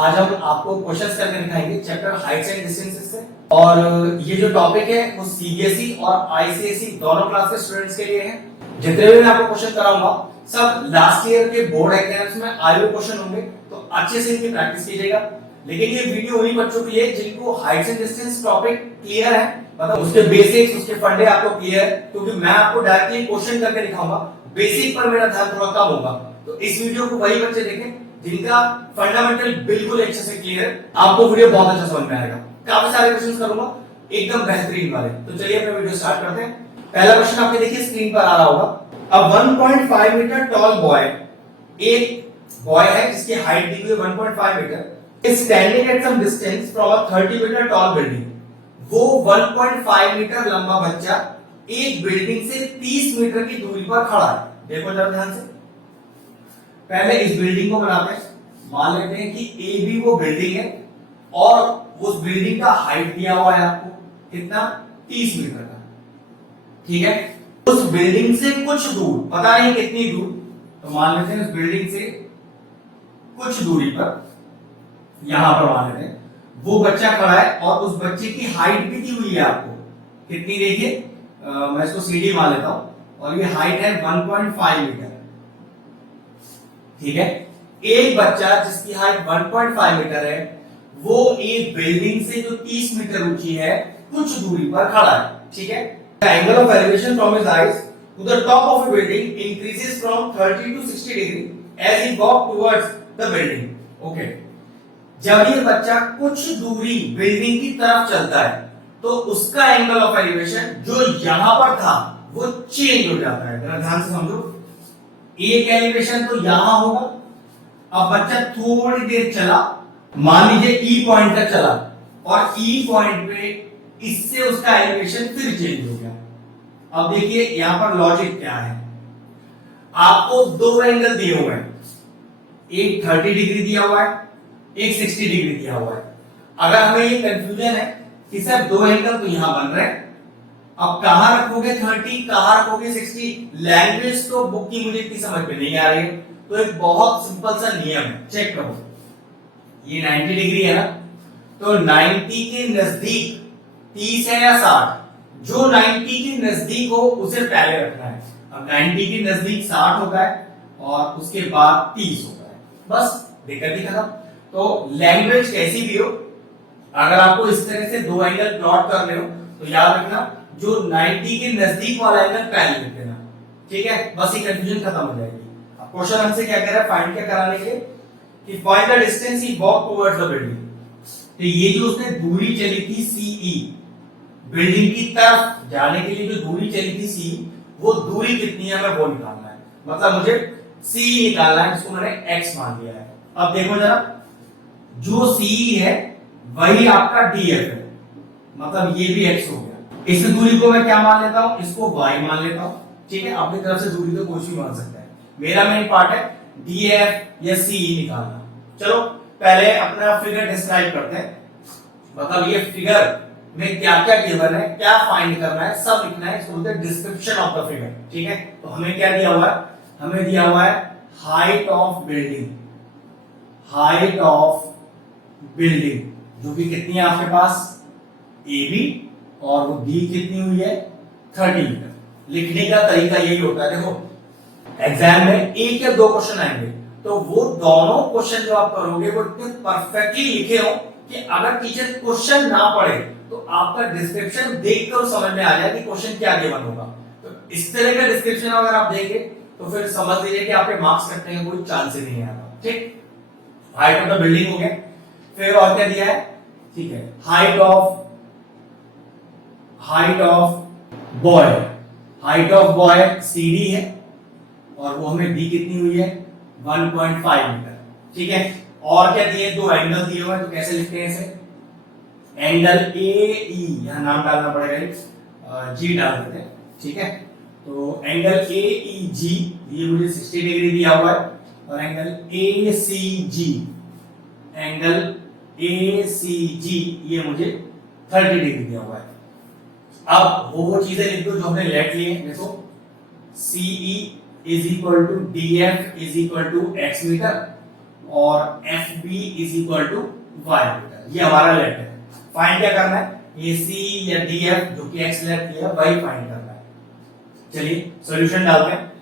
आज हम आपको क्वेश्चंस करके दिखाएंगे चैप्टर हाइट्स एंड डिस्टेंसेस से। और ये जो टॉपिक है वो सीबीएसई और आईसीएसई दोनों क्लास के स्टूडेंट्स के लिए है। जितने भी मैं आपको क्वेश्चन कराऊंगा सब लास्ट ईयर के बोर्ड एग्जाम्स में आए हुए क्वेश्चन होंगे, तो अच्छे से इनकी प्रैक्टिस कीजिएगा। लेकिन ये वीडियो उन्हीं बच्चों के लिए जिनको Heights and distance topic clear है, मतलब उसके बेसिक्स उसके फंडे आपको क्लियर है, क्योंकि मैं आपको डायरेक्टली क्वेश्चन करके दिखाऊंगा। बेसिक पर मेरा ध्यान थोड़ा कम होगा, तो इस वीडियो को वही बच्चे देखें जिनका फंडामेंटल बिल्कुल अच्छे से क्लियर है। आपको वीडियो बहुत अच्छा समझ में आएगा। काफी सारे क्वेश्चंस करूंगा एकदम बेहतरीन वाले। तो चलिए अपना वीडियो स्टार्ट करते हैं। पहला क्वेश्चन आपके देखिए स्क्रीन पर आ रहा होगा। अब 1.5 मीटर टॉल बॉय, एक बॉय है जिसकी हाइट दी हुई है 1.5 metre, is standing at some distance from a 30 metre tall building। वो 1.5 मीटर लंबा बच्चा एक बिल्डिंग से 30 मीटर की दूरी पर खड़ा है। देखो जरा ध्यान से, पहले इस बिल्डिंग को बनाते हैं। मान लेते हैं कि ए बी वो बिल्डिंग है और उस बिल्डिंग का हाइट दिया हुआ है आपको कितना, 30 मीटर का। ठीक है, उस बिल्डिंग से कुछ दूर, पता नहीं कितनी दूर, तो मान लेते हैं उस बिल्डिंग से कुछ दूरी पर, यहां पर मान लेते हैं वो बच्चा खड़ा है और उस बच्चे की हाइट भी दी हुई है आपको कितनी, देखिए मैं इसको सीढ़ी मान लेता हूं और ये हाइट है 1.5 मीटर। ठीक है, एक बच्चा जिसकी हाइट 1.5 मीटर है वो एक बिल्डिंग से जो 30 मीटर ऊंची है कुछ दूरी पर खड़ा है। ठीक है, the angle of elevation from his eyes to the top of a building increases from 30 to 60 degree as he walks towards the building। Okay, जब ये बच्चा कुछ दूरी बिल्डिंग की तरफ चलता है तो उसका एंगल ऑफ एलिवेशन जो यहां पर था वो चेंज हो जाता है। जरा ध्यान से समझो, एक एलिवेशन तो यहां होगा, अब बच्चा थोड़ी देर चला, मान लीजिए ई पॉइंट तक चला और ई पॉइंट पे इससे उसका एलिवेशन फिर चेंज हो गया। अब देखिए यहां पर लॉजिक क्या है, आपको दो एंगल दिए हुए हैं, एक 30 डिग्री दिया हुआ है, एक 60 डिग्री दिया हुआ है। अगर हमें ये कंफ्यूजन है कि सर दो एंगल तो यहां बन रहे हैं, अब कहां रखोगे 30, कहां रखोगे 60, लैंग्वेज तो बुक की मुझे इतनी समझ में नहीं आ रही है। तो एक बहुत सिंपल सा नियम है, चेक करो, ये 90 डिग्री है ना, तो 90 के नजदीक 30 है या 60, जो 90 के नजदीक हो उसे पहले रखना है। अब 90 के नजदीक 60 होगा और उसके बाद 30 होगा, बस दिक्कत ही खत्म। तो लैंग्वेज कैसी भी हो, अगर आपको इस तरह से दो एंगल प्लॉट कर रहे हो तो याद रखना जो 90 के नजदीक वाला एंगल पहले लिख देना। ठीक है, बस ये कंफ्यूजन खत्म हो जाएगी। अब क्वेश्चन हमसे क्या कह रहा है, फाइंड क्या कराने के लिए कि find the distance he walk towards the building. तो ये जो उसने दूरी चली थी सीई, बिल्डिंग की तरफ जाने के लिए जो दूरी चली थी सी, वो दूरी कितनी है हमें वो निकालना है। मतलब मुझे सी निकालना है, जिसको मैंने एक्स मान लिया है। अब देखो जरा, जो सी है वही आपका डीएफ है, मतलब ये भी एक्स हो गया। इस दूरी को मैं क्या मान लेता हूं, इसको वाई मान लेता हूं। ठीक है, अपनी तरफ से दूरी तो कोई भी मान सकता है। मेरा मेन पार्ट है डीएफ या सी निकालना। चलो पहले अपना फिगर डिस्क्राइब करते हैं, मतलब ये फिगर में क्या क्या गिवन है, क्या फाइंड करना है, सब लिखना है। इसको बोलते हैं डिस्क्रिप्शन ऑफ द फिगर। ठीक है, तो हमें क्या दिया हुआ है, हमें दिया हुआ है height of building, height of building जो कि कितनी है आपके पास, ए बी, और वो बी कितनी हुई है 30 मीटर। लिखने का तरीका यही होता है। देखो एग्जाम में एक या दो क्वेश्चन आएंगे, तो वो दोनों क्वेश्चन जो आप करोगे वो इतने परफेक्टली लिखे हो कि अगर टीचर क्वेश्चन ना पढ़े तो आपका डिस्क्रिप्शन देखकर समझ में आ जाए कि क्वेश्चन क्या गिवन होगा। तो इस तरह का डिस्क्रिप्शन अगर आप देंगे तो फिर समझ लीजिए कि आपके मार्क्स कटने का कोई चांस ही नहीं आता। ठीक, हाइट ऑफ द बिल्डिंग हो गया, फिर और क्या दिया है, ठीक है, height of boy, height of boy CD है और वो हमें दी कितनी हुई है 1.5 मीटर। ठीक है, और क्या दिए, दो एंगल दिए हुए हैं, तो कैसे लिखते हैं इसे, एंगल ए ई, यहां नाम डालना पड़ेगा, जी डाल देते हैं। ठीक है, तो एंगल ए ई जी ये मुझे 60 डिग्री दिया हुआ है, और angle A C ji, angle A सी जी ये मुझे 30 डिग्री दिया हुआ है। अब वो चीजें लिख दो जो हमने लेट लिए। देखो CE is equal to D F is equal to x metre और F B is equal to y metre. ये हमारा लेट है। फाइंड क्या करना है, ए सी या डी एफ जो कि एक्स लेट किया वही फाइंड करना है। चलिए सॉल्यूशन डालते हैं।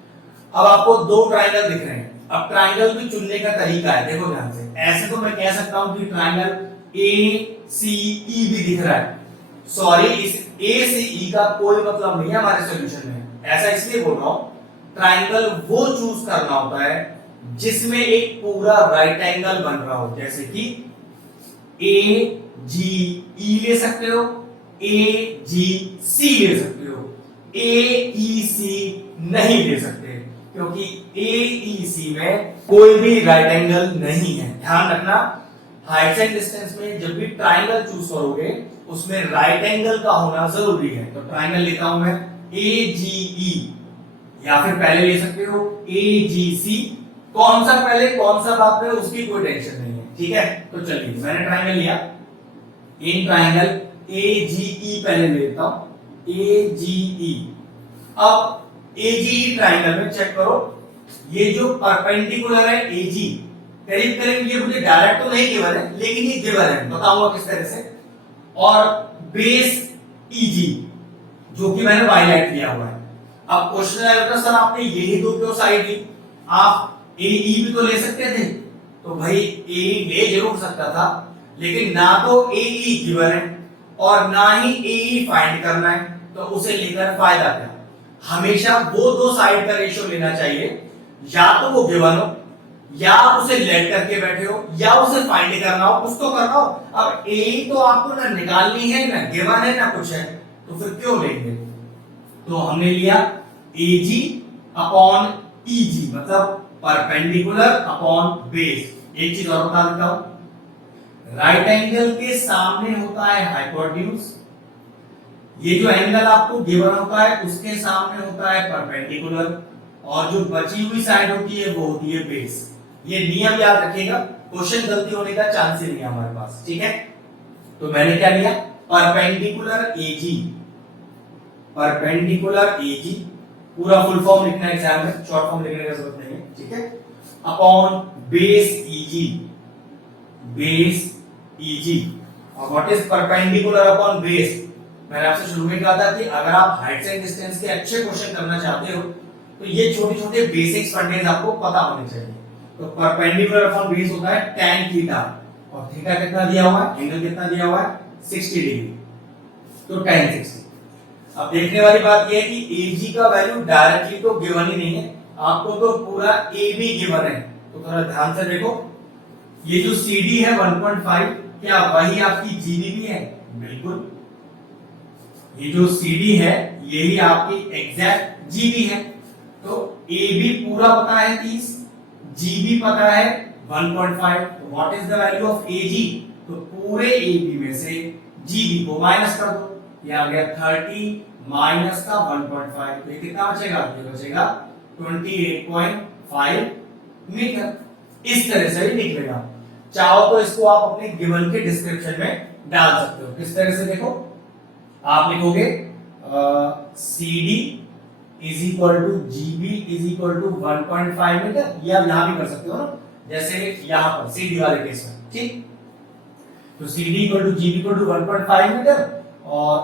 अब आपको दो ट्राइंगल दिख रहे हैं। अब ट्राइंगल भी चुनने का तरीका है, देखो ध्यान से। ऐसे तो मैं कह सकता हूं कि ट्राइंगल ए सी ई भी दिख रहा है। सॉरी, इस ए से ई का कोई मतलब नहीं है हमारे सॉल्यूशन में। ऐसा इसलिए बोल रहा हूं, ट्राइंगल वो चूज करना होता है जिसमें एक पूरा राइट एंगल बन रहा हो। जैसे कि ए जी ई ले सकते हो, ए जी सी ले सकते हो, ए ई सी नहीं ले सकते क्योंकि ए ई सी में कोई भी राइट एंगल नहीं है। ध्यान रखना, हाइट एंड डिस्टेंस में जब भी ट्राइंगल चूज करोगे उसमें राइट एंगल का होना जरूरी है। तो ट्राइंगल लेता हूं मैं ए जी ई, या फिर पहले ले सकते हो ए जी सी। कौन सा पहले कौन सा बाद में उसकी कोई टेंशन नहीं है, ठीक है। तो चलिए मैंने ट्राइंगल लिया, इन ट्राइंगल ए जी ई पहले लेता हूं, ए जी ई। अब ए जी ई ट्राइंगल में चेक करो, ये जो परपेंडिकुलर है ए जी, करीब करीब ये मुझे डायरेक्ट तो नहीं गिवन है लेकिन ये गिवन है, बताऊंगा किस तरह से। और बेस ई जी जो कि मैंने हाईलाइट किया हुआ है। अब क्वेश्चन आएगा सर आपने यही दो क्यों साइड ली, आप ए ई भी तो ले सकते थे। तो भाई ए ले जरूर सकता था, लेकिन ना तो ए ई गिवन है और ना ही ए ई फाइंड करना है, तो उसे लेकर फायदा क्या। हमेशा वो दो साइड का रेशियो लेना चाहिए, या तो वो गिवन हो, या उसे लेट करके बैठे हो, या उसे फाइंड करना हो, कुछ तो करना हो। अब ए तो आपको ना निकालनी है, ना गिवन है, ना कुछ है, तो फिर क्यों लेंगे। तो हमने लिया ए जी अपॉन ई जी, मतलब परपेंडिकुलर अपॉन बेस। एक चीज और बता देता हूं, राइट एंगल के सामने होता है हाइपोटेन्यूज। ये जो एंगल आपको गिवन होता है उसके सामने होता है परपेंडिकुलर, और जो बची हुई साइड होती है वो होती है बेस। ये नियम याद रखिएगा, क्वेश्चन गलती होने का चांस ही नहीं है हमारे पास, ठीक है। तो मैंने क्या लिया, perpendicular A ji, perpendicular A जी, पूरा फुल फॉर्म लिखना है एग्जाम में, शॉर्ट फॉर्म लिखने की जरूरत नहीं है, ठीक है। अपॉन बेस ई जी, बेस ई जी। और what is perpendicular upon base, मैंने आपसे शुरू में कहा था कि अगर आप हाइट एंड डिस्टेंस के अच्छे क्वेश्चन करना चाहते हो तो ये छोटे छोटे बेसिक्स फंडेज आपको पता होने चाहिए। तो परपेंडिकुलर अपॉन बेस होता है tan थीटा, और थीटा कितना दिया हुआ है, एंगल कितना दिया हुआ है 60 डिग्री, तो tan 60। अब देखने वाली बात यह है कि AG का वैल्यू डायरेक्टली तो गिवन ही नहीं है, आपको तो पूरा AB गिवन है। तो थोड़ा ध्यान से देखो, ये जो CD है 1.5, क्या वही आपकी GB भी है? बिल्कुल, ये जो CD है यही आपकी एग्जैक्ट GB है। तो AB पूरा पता है 30, GB पता है 1.5, तो what is the value of AG? तो पूरे AB में से GB को माइनस कर दो, ये आ गया 30 माइनस का 1.5, तो ये कितना बचेगा, ये बचेगा 28.5 मीटर। इस तरह से ही निकलेगा। चाहो तो इसको आप अपने गिवन के डिस्क्रिप्शन में डाल सकते हो। किस तरह से, देखो आप लिखोगे CD is equal to GB is equal to 1.5 metre, ये आप यहां भी कर सकते हो ना, जैसे यहां पर CD वाले केस में, ठीक। तो CD equal to GB equal to 1.5 metre, और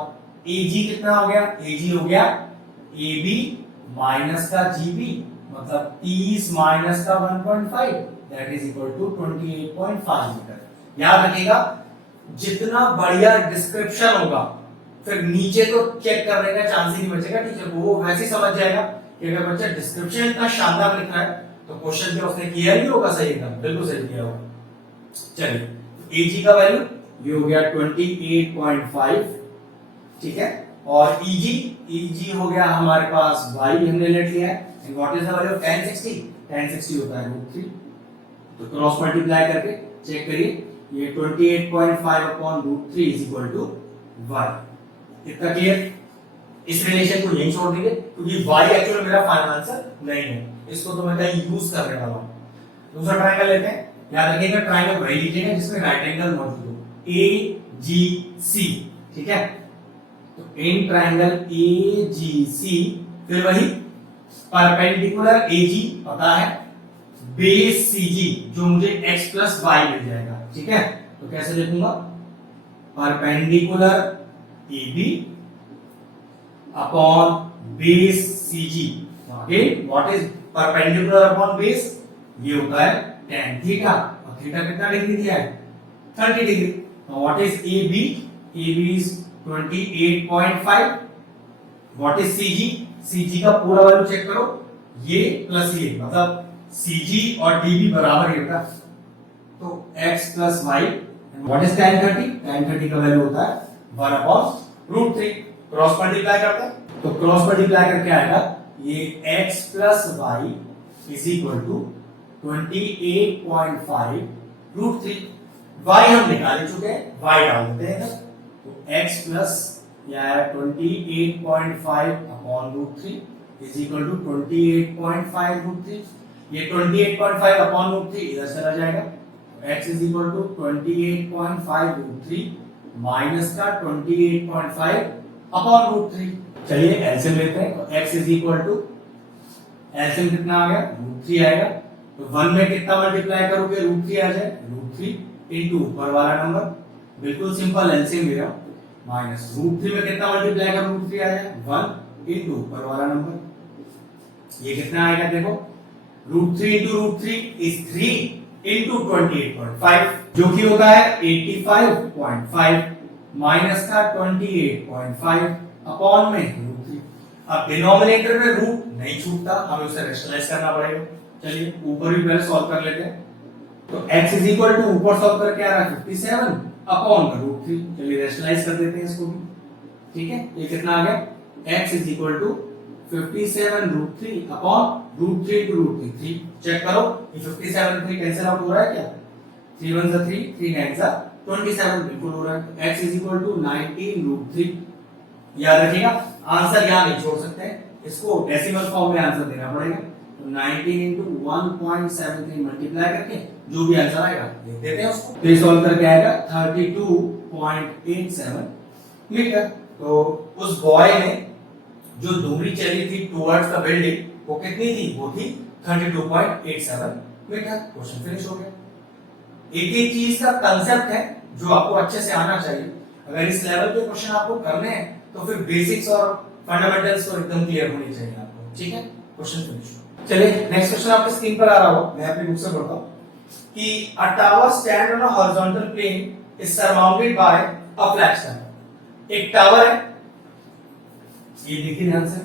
AG कितना हो गया, AG हो गया AB माइनस का GB, मतलब 30 माइनस का 1.5, that is equal to 28.5 metre. याद रखिएगा, जितना बढ़िया डिस्क्रिप्शन होगा फिर नीचे तो चेक करने का चांस ही नहीं बचेगा, टीचर को वो वैसे ही समझ जाएगा कि अगर बच्चा डिस्क्रिप्शन इतना शानदार लिख रहा है तो क्वेश्चन क्या उसने किया ही होगा सही, एकदम बिल्कुल सही किया होगा। चलिए AG का वैल्यू ये हो गया 28.5, ठीक है। और EG हो गया हमारे पास y हमने लेट लिया है, and what is the value of tan 60? tan 60 होता है √3, तो क्रॉस मल्टीप्लाई करके चेक करिए, ये 28.5 upon √3 is equal to y। इतना क्लियर? इस रिलेशन को यहीं छोड़ देंगे क्योंकि y एक्चुअली मेरा फाइनल आंसर नहीं है, इसको तो मैं कहीं यूज करने वाला हूं। दूसरा ट्रायंगल लेते हैं। याद रखिएगा ट्रायंगल वही लीजिएगा जिसमें राइट एंगल मौजूद हो, AGC, ठीक है। तो इन ट्रायंगल AGC, फिर वही परपेंडिकुलर AG पता है, बेस सीजी जो मुझे x प्लस वाई मिल जाएगा। ठीक है, तो कैसे लिखूंगा, perpendicular AB upon base CG. Again what is perpendicular upon base, ये होता है tan थीटा, और थीटा कितना डिग्री दिया है, 30 degree. What is AB, AB is 28.5। What is CG, CG का पूरा वैल्यू चेक करो, ये प्लस ये, मतलब CG और DB बराबर है बेटा, तो x plus y. What is tan 30, tan 30 का वैल्यू होता है 1/√3। क्रॉस मल्टीप्लाई करते हैं, तो क्रॉस मल्टीप्लाई करके आएगा ये x plus y is equal to 28.5√3। y हम निकाल चुके हैं, y डाल देते हैं, तो x प्लस या 28.5 अपॉन √3 इज इक्वल टू 28.5√3। ये 28.5 अपॉन √3 इधर चला जाएगा, x is equal to 28.5√3 minus का 28.5 अपॉन √3। चलिए एलसीएम लेते हैं, तो x is equal to LCM कितना आ गया, √3 आएगा, तो 1 में कितना मल्टीप्लाई करोगे, √3 आ जाए, √3 इनटू ऊपर वाला नंबर, बिल्कुल सिंपल एलसीएम ले रहा हूं, माइनस √3 में कितना मल्टीप्लाई करो, √3 आ जाए, 1 इनटू ऊपर वाला नंबर, ये कितना आएगा देखो, √3 इनटू √3 इज 3 इनटू 28.5 जो कि होता है 85.5 माइनस का 28.5 अपॉन में √3। अब डिनोमिनेटर में रूट नहीं छूटता, हमें उसे रेशनलाइज करना पड़ेगा। चलिए ऊपर भी पहले सॉल्व कर लेते हैं, तो x इज इक्वल टू ऊपर सॉल्व करके आ रहा है 57 अपॉन √3। चलिए रेशनलाइज कर देते हैं इसको भी। ठीक है, ये कितना आ गया, x is equal to 57√3 upon √3 into √3। 3 check करो, ये 57 3 कैंसिल आउट हो रहा है क्या, 3 1 जा 3, 3 9 जा 27 बिल्कुल हो रहा है। x is equal to 19√3। याद रखिएगा आंसर यहां नहीं छोड़ सकते, इसको डेसिमल फॉर्म में आंसर देना पड़ेगा, तो 19 इनटू 1.73 मल्टीप्लाई करके जो भी आंसर आएगा लिख देते हैं उसको, तो ये सॉल्व करके आएगा 32.87 मीटर। तो उस बॉय ने जो दूरी चली थी टुवर्ड्स द बिल्डिंग वो कितनी थी, वो थी 32.87 मीटर। क्वेश्चन फिनिश हो गया। एक एक चीज का कंसेप्ट है जो आपको अच्छे से आना चाहिए, अगर इस लेवल के क्वेश्चन आपको करने हैं तो फिर बेसिक्स और फंडामेंटल्स तो एकदम क्लियर होनी चाहिए आपको। ठीक है, क्वेश्चन फिनिश। चलिए नेक्स्ट क्वेश्चन आपके स्क्रीन पर आ रहा होगा, मैं अपनी बुक से पढ़ता हूं कि a tower stand on a horizontal plane is surrounded by a flat stand. एक टावर है, ये देखिए ध्यान से,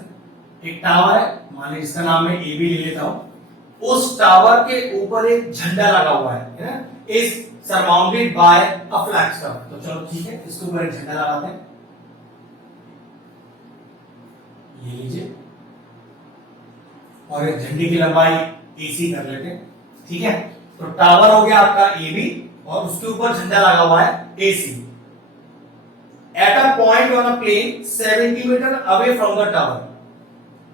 एक टावर है, मान लीजिए इसका नाम मैं ए बी ले लेता हूं, उस टावर के ऊपर एक झंडा लगा हुआ है ना, is surrounded by a flag stand. तो चलो ठीक है, इसके ऊपर एक झंडा लगाते हैं, ये लीजिए, और एक झंडे की लंबाई AC कर लेते हैं। ठीक है, तो टावर हो गया आपका AB और उसके ऊपर झंडा लगा हुआ है AC। At a point on a plane 70 metre away from the tower,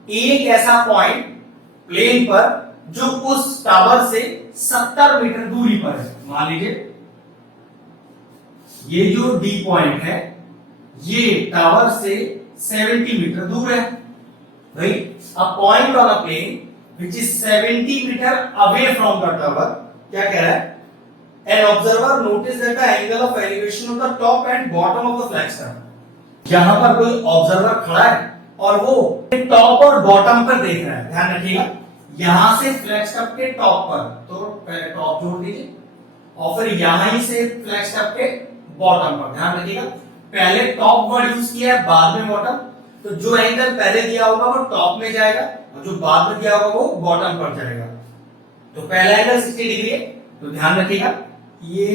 एक ऐसा पॉइंट प्लेन पर जो उस टावर से 70 मीटर दूरी पर है। मान लीजिए ये जो D पॉइंट है ये टावर से 70 मीटर दूर है भाई। A point on a plane which is 70 metre away from the tower, क्या कह रहा है, an observer notice that the angle of elevation of the top and bottom of the flag stand. यहां पर कोई ऑब्जर्वर खड़ा है और वो टॉप और बॉटम पर देख रहा है। ध्यान रखिएगा, यहां से फ्लैग स्टैंड के टॉप पर, तो पहले टॉप जोड़ दीजिए और फिर यहां से फ्लैग स्टैंड के बॉटम पर। ध्यान रखिएगा, पहले टॉप वर्ड यूज किया है, बाद में बॉटम, तो जो एंगल पहले दिया होगा वो टॉप में जाएगा और जो बाद में दिया होगा वो बॉटम पर जाएगा। तो पहला एंगल 60 डिग्री है, तो ध्यान रखिएगा ये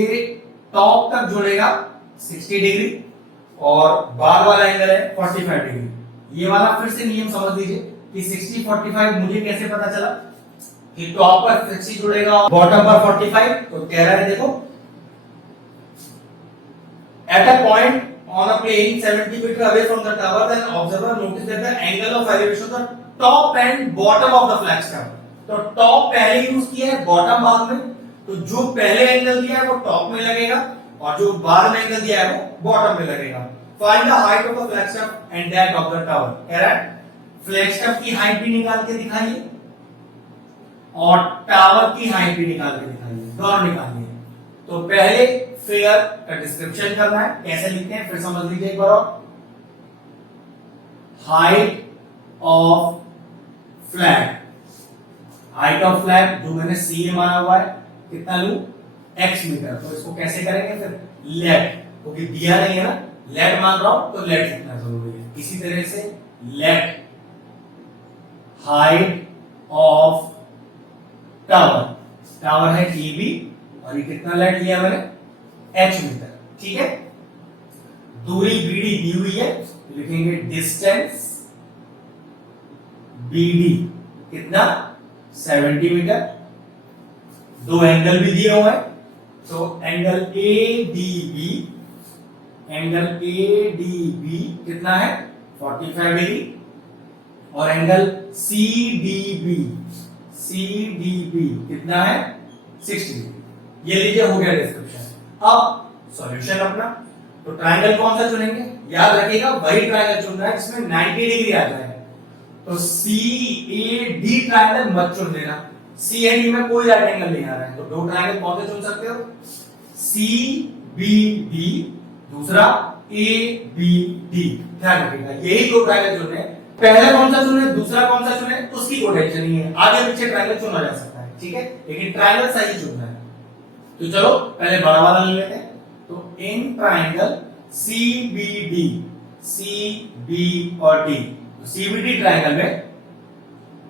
टॉप तक जुड़ेगा 60 डिग्री और बाद वाला एंगल है 45 डिग्री। ये वाला फिर से नियम समझ लीजिए कि 60 45 मुझे कैसे पता चला कि टॉप पर 60 जुड़ेगा और बॉटम पर 45। तो कह रहा है देखो, eight a point on a plane 70 meter away from the tower, then observer noticed that the angle of elevation of the top and bottom of the flag stamp। तो टॉप पहले यूज किया है, बॉटम बाद में, तो जो पहले angle दिया है वो टॉप में लगेगा और जो बाद में एंगल दिया है वो बॉटम में लगेगा। Find the height of the flag stamp and that of the tower. कह रहा है फ्लैग स्टैम्प की हाइट भी निकाल के दिखाइए। और टावर की हाइट भी निकाल के दिखाइए, दोनों निकालिए। तो पहले फिगर का डिस्क्रिप्शन करना है, कैसे लिखते हैं फिर समझ लीजिए एक बार। Height of flag, height of flag जो मैंने सी ए माना हुआ है, कितना लू, x मीटर। तो इसको कैसे करेंगे फिर, लेट, क्योंकि दिया नहीं है ना, लेट मान रहा हूं तो लेट लिखना जरूरी है। इसी तरह से let height of tower, tower है टीबी और ये कितना लेट लिया मैंने, h मीटर, ठीक है। दूरी बीडी दी हुई है, तो लिखेंगे डिस्टेंस बीडी कितना, 70 मीटर। दो एंगल भी दिए हुए हैं, तो एंगल ADB, एंगल ADB कितना है, 45 डिग्री। और एंगल CDB, CDB कितना है, 60 डिग्री। ये लीजिए, हो गया डिस्क्रिप्शन। अब सॉल्यूशन अपना, तो ट्रायंगल कौन सा चुनेंगे, याद रखिएगा वही ट्रायंगल चुनना है जिसमें 90 डिग्री आता है। तो CAD ट्रायंगल मत चुन लेना, CAD में कोई राइट एंगल नहीं आ रहा है। तो दो ट्रायंगल कौन से चुन सकते हो, CBD, दूसरा ABD। ध्यान रखिएगा यही दो ट्रायंगल चुनने, पहला कौन सा चुने दूसरा कौन सा चुने उसकी कोई टेंशन नहीं है, आगे पीछे ट्रायंगल चुना जा सकता है, ठीक है, लेकिन ट्रायंगल सही चुनना है। तो चलो पहले बड़ा वाला ले लेते हैं। तो इन ट्रायंगल CBD, CB और D, CBD ट्रायंगल में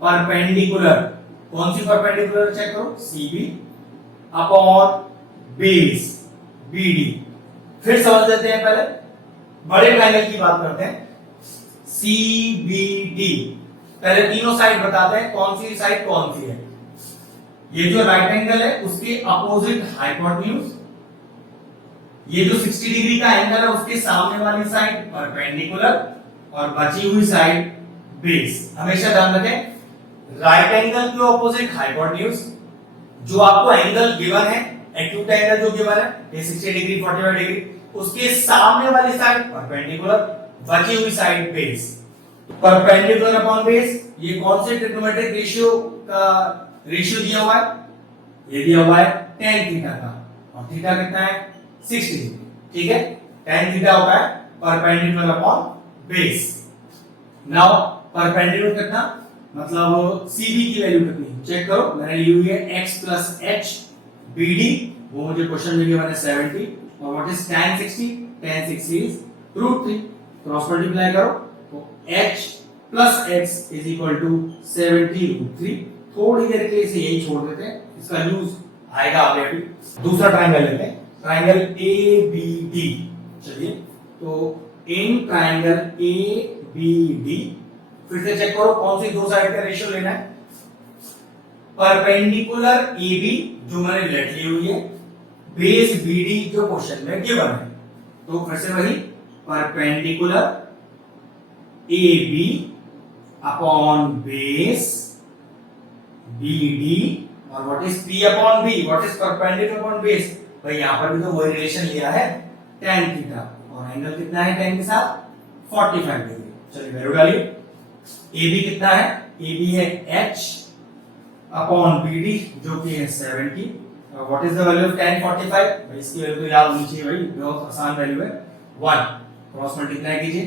परपेंडिकुलर, कौन सी परपेंडिकुलर चेक करो, CB अपॉन बेस BD। फिर समझ लेते हैं, पहले बड़े ट्रायंगल की बात करते हैं, CBD। पहले तीनों साइड बताते हैं कौन सी साइड कौन सी है। ये जो राइट एंगल है उसके अपोजिट हाइपोटेन्यूज, ये जो 60 डिग्री का एंगल है उसके सामने वाली साइड परपेंडिकुलर, और बची हुई साइड बेस। हमेशा ध्यान रखें राइट एंगल के ऑपोजिट हाइपोटेन्यूज, जो आपको एंगल गिवन है, एक्यूट एंगल जो गिवन है ये 60 डिग्री 45 डिग्री, उसके सामने वाली साइड परपेंडिकुलर, बची हुई side base. Perpendicular upon base, ये कौन से ट्रिग्नोमेट्रिक रेशियो का रेशियो दिया हुआ है, ये दिया हुआ है tan थीटा का, और थीटा कितना है 60 डिग्री, ठीक है। tan थीटा होता है perpendicular upon base. Now perpendicular कितना, मतलब CB की वैल्यू कितनी चेक करो, मैंने ली हुई है x प्लस h BD, वो मुझे क्वेश्चन में गिवन है 70, और what is tan 60, tan 60 is √3, cross multiply करो तो h plus x is equal to 70 √3। थोड़ी देर के लिए इसे यही छोड़ देते हैं, इसका यूज आएगा आगे अभी। दूसरा ट्रायंगल लेते हैं, ट्रायंगल ABD। चलिए, तो इन ट्रायंगल ABD फिर से चेक करो कौन सी दो साइड का रेशियो लेना है, परपेंडिकुलर AB जो मैंने लेट ली हुई है, बेस BD जो क्वेश्चन में गिवन है। तो फिर से वही perpendicular AB upon base BD, और what is P upon B, what is perpendicular upon base, भाई यहां पर भी तो वही रिलेशन लिया है tan थीटा, और एंगल कितना है tan के साथ 45 डिग्री। चलिए वैल्यू डालिए, AB कितना है, AB है h अपॉन BD जो कि है 70, और what is the value of tan 45, भाई इसकी वैल्यू तो याद होनी चाहिए, भाई बहुत आसान वैल्यू है 1, क्रॉस मल्टीप्लाई कीजिए,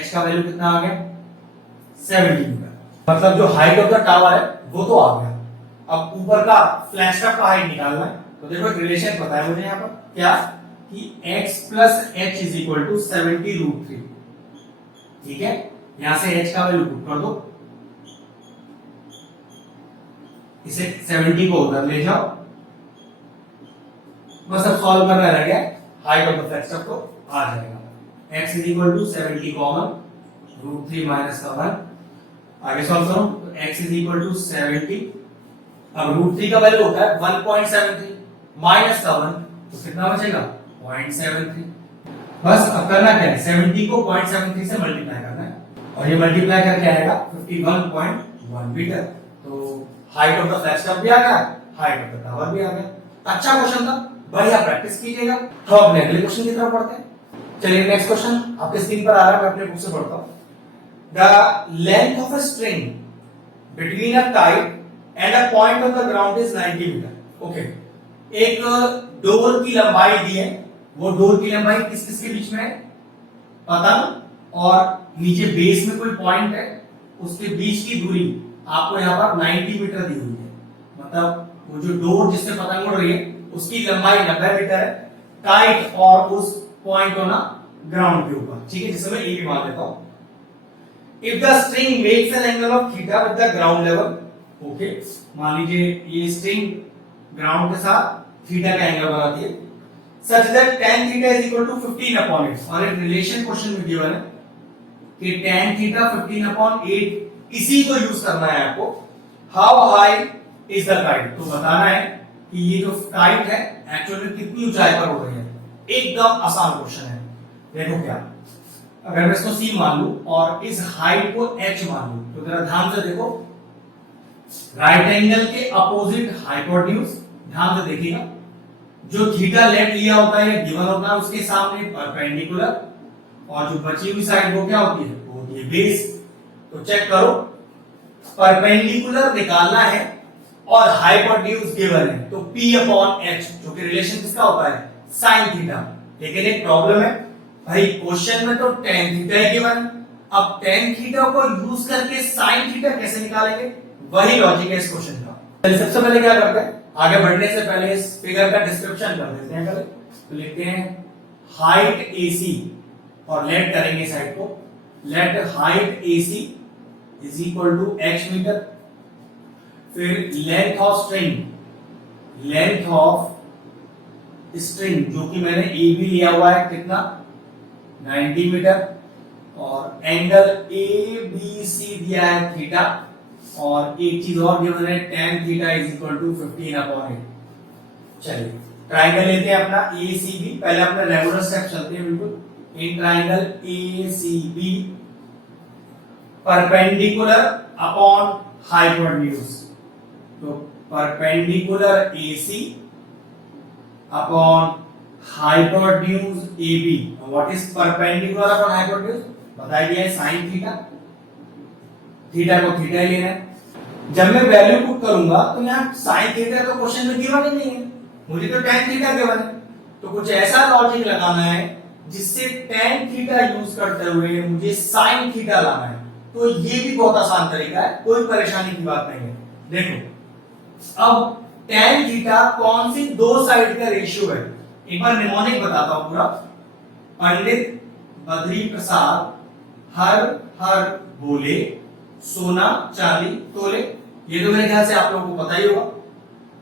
h का वैल्यू कितना आ गया 70 मीटर, मतलब जो हाइट ऑफ द टावर है वो तो आ गया। अब ऊपर का फ्लैश का हाइट निकालना है, तो देखो एक रिलेशन पता है मुझे यहाँ पर क्या, कि x plus h is equal to 70 √3, ठीक है। यहां से h का वैल्यू पुट कर दो, इसे 70 को उधर ले जाओ, बस अब सॉल्व करना रह गया, हाइट ऑफ द फ्लैश तो आ जाएगा। x is equal to 70 common, √3 minus का 1, आगे सॉल्व करो तो x इज इक्वल टू 70, अब √3 का वैल्यू होता है 1.73 माइनस का 1, तो कितना बचेगा 0.73। बस अब करना क्या है, 70 को 0.73 से मल्टीप्लाई करना है, और ये मल्टीप्लाई करके आएगा 51.1 मीटर। तो height of the flash cup भी आ गया, हाइट ऑफ द टावर भी आ गया। अच्छा क्वेश्चन था, बढ़िया प्रैक्टिस कीजिएगा। तो अपने अगले क्वेश्चन की तरफ बढ़ते हैं। चलिए नेक्स्ट क्वेश्चन आपके स्क्रीन पर आ रहा है, मैं अपने बुक से पढ़ता हूं। The length of a string between a kite and a point on the ground is 90 metre. Okay, एक डोर की लंबाई दी है, वो डोर की लंबाई किस किस के बीच में है, पतंग और नीचे बेस में कोई पॉइंट है, उसके बीच की दूरी आपको यहाँ पर 90 मीटर दी हुई है। मतलब वो जो डोर जिससे पतंग उड़ रही है उसकी लंबाई 90 मीटर है, काइट और उस पॉइंट होना ग्राउंड के ऊपर, ठीक है, जिसे मैं ए भी मान लेता हूं। If the string makes an angle of theta with the ground level, okay, मान लीजिए ये स्ट्रिंग ग्राउंड के साथ थीटा का एंगल बनाती है, such that tan theta is equal to 15 upon 8, और एक रिलेशन क्वेश्चन में गिवन है कि tan theta 15 upon 8 इसी को यूज करना है आपको। How high is the kite, तो बताना है कि ये जो काइट है एक्चुअली कितनी ऊंचाई पर उड़ रही है। एकदम आसान क्वेश्चन है। देखो क्या, अगर मैं इसको c मान लूं और इस हाइट को h मान लूं, तो जरा ध्यान से देखो, राइट एंगल के अपोजिट हाइपोटेन्यूज, ध्यान से देखिएगा, जो थीटा लेफ्ट लिया होता है गिवन होता है उसके सामने परपेंडिकुलर, और जो बची हुई साइड वो क्या होती है, वो होती है बेस। तो चेक करो, परपेंडिकुलर निकालना है और हाइपोटेन्यूज गिवन है, तो p अपॉन h, जो कि रिलेशन किसका होता है, साइन थीटा। लेकिन एक प्रॉब्लम है भाई, क्वेश्चन में तो tan थीटा ही गिवन है, अब tan थीटा को यूज करके साइन थीटा कैसे निकालेंगे, वही लॉजिक है इस क्वेश्चन का। चलिए सबसे पहले क्या करते हैं, आगे बढ़ने से पहले इस फिगर का डिस्क्रिप्शन कर देते हैं। पहले तो लिखते हैं हाइट AC, और लेट करेंगे साइड को, let height AC is equal to h metre. फिर length of string, length of string जो कि मैंने AB लिया हुआ है कितना, 90 मीटर, और एंगल ABC दिया है थीटा, और एक चीज और गिवन है tan theta is equal to 15 upon 8। चलिए ट्रायंगल लेते हैं अपना ACB, पहले अपने रेगुलर स्टेप चलते हैं बिल्कुल। In triangle ACB perpendicular upon hypotenuse, तो perpendicular AC upon hypotenuse AB। What is perpendicular upon hypotenuse, बता दिया है साइन थीटा, थीटा को थीटा ही लेना है। जब मैं वैल्यू पुट करूंगा तो यहाँ साइन थीटा तो क्वेश्चन में गिवन ही नहीं है, मुझे तो tan थीटा गिवन है, तो कुछ ऐसा लॉजिक लगाना है जिससे tan थीटा यूज करते हुए मुझे साइन थीटा लाना है। तो ये भी बहुत आसान तरीका है, कोई परेशानी की बात नहीं है। देखो अब tan थीटा कौन सी दो साइड का रेशियो है, एक बार निमोनिक बताता हूं पूरा। पंडित बद्री प्रसाद हर हर बोले सोना चांदी तोले, ये तो मेरे ख्याल से आप लोगों को पता ही होगा,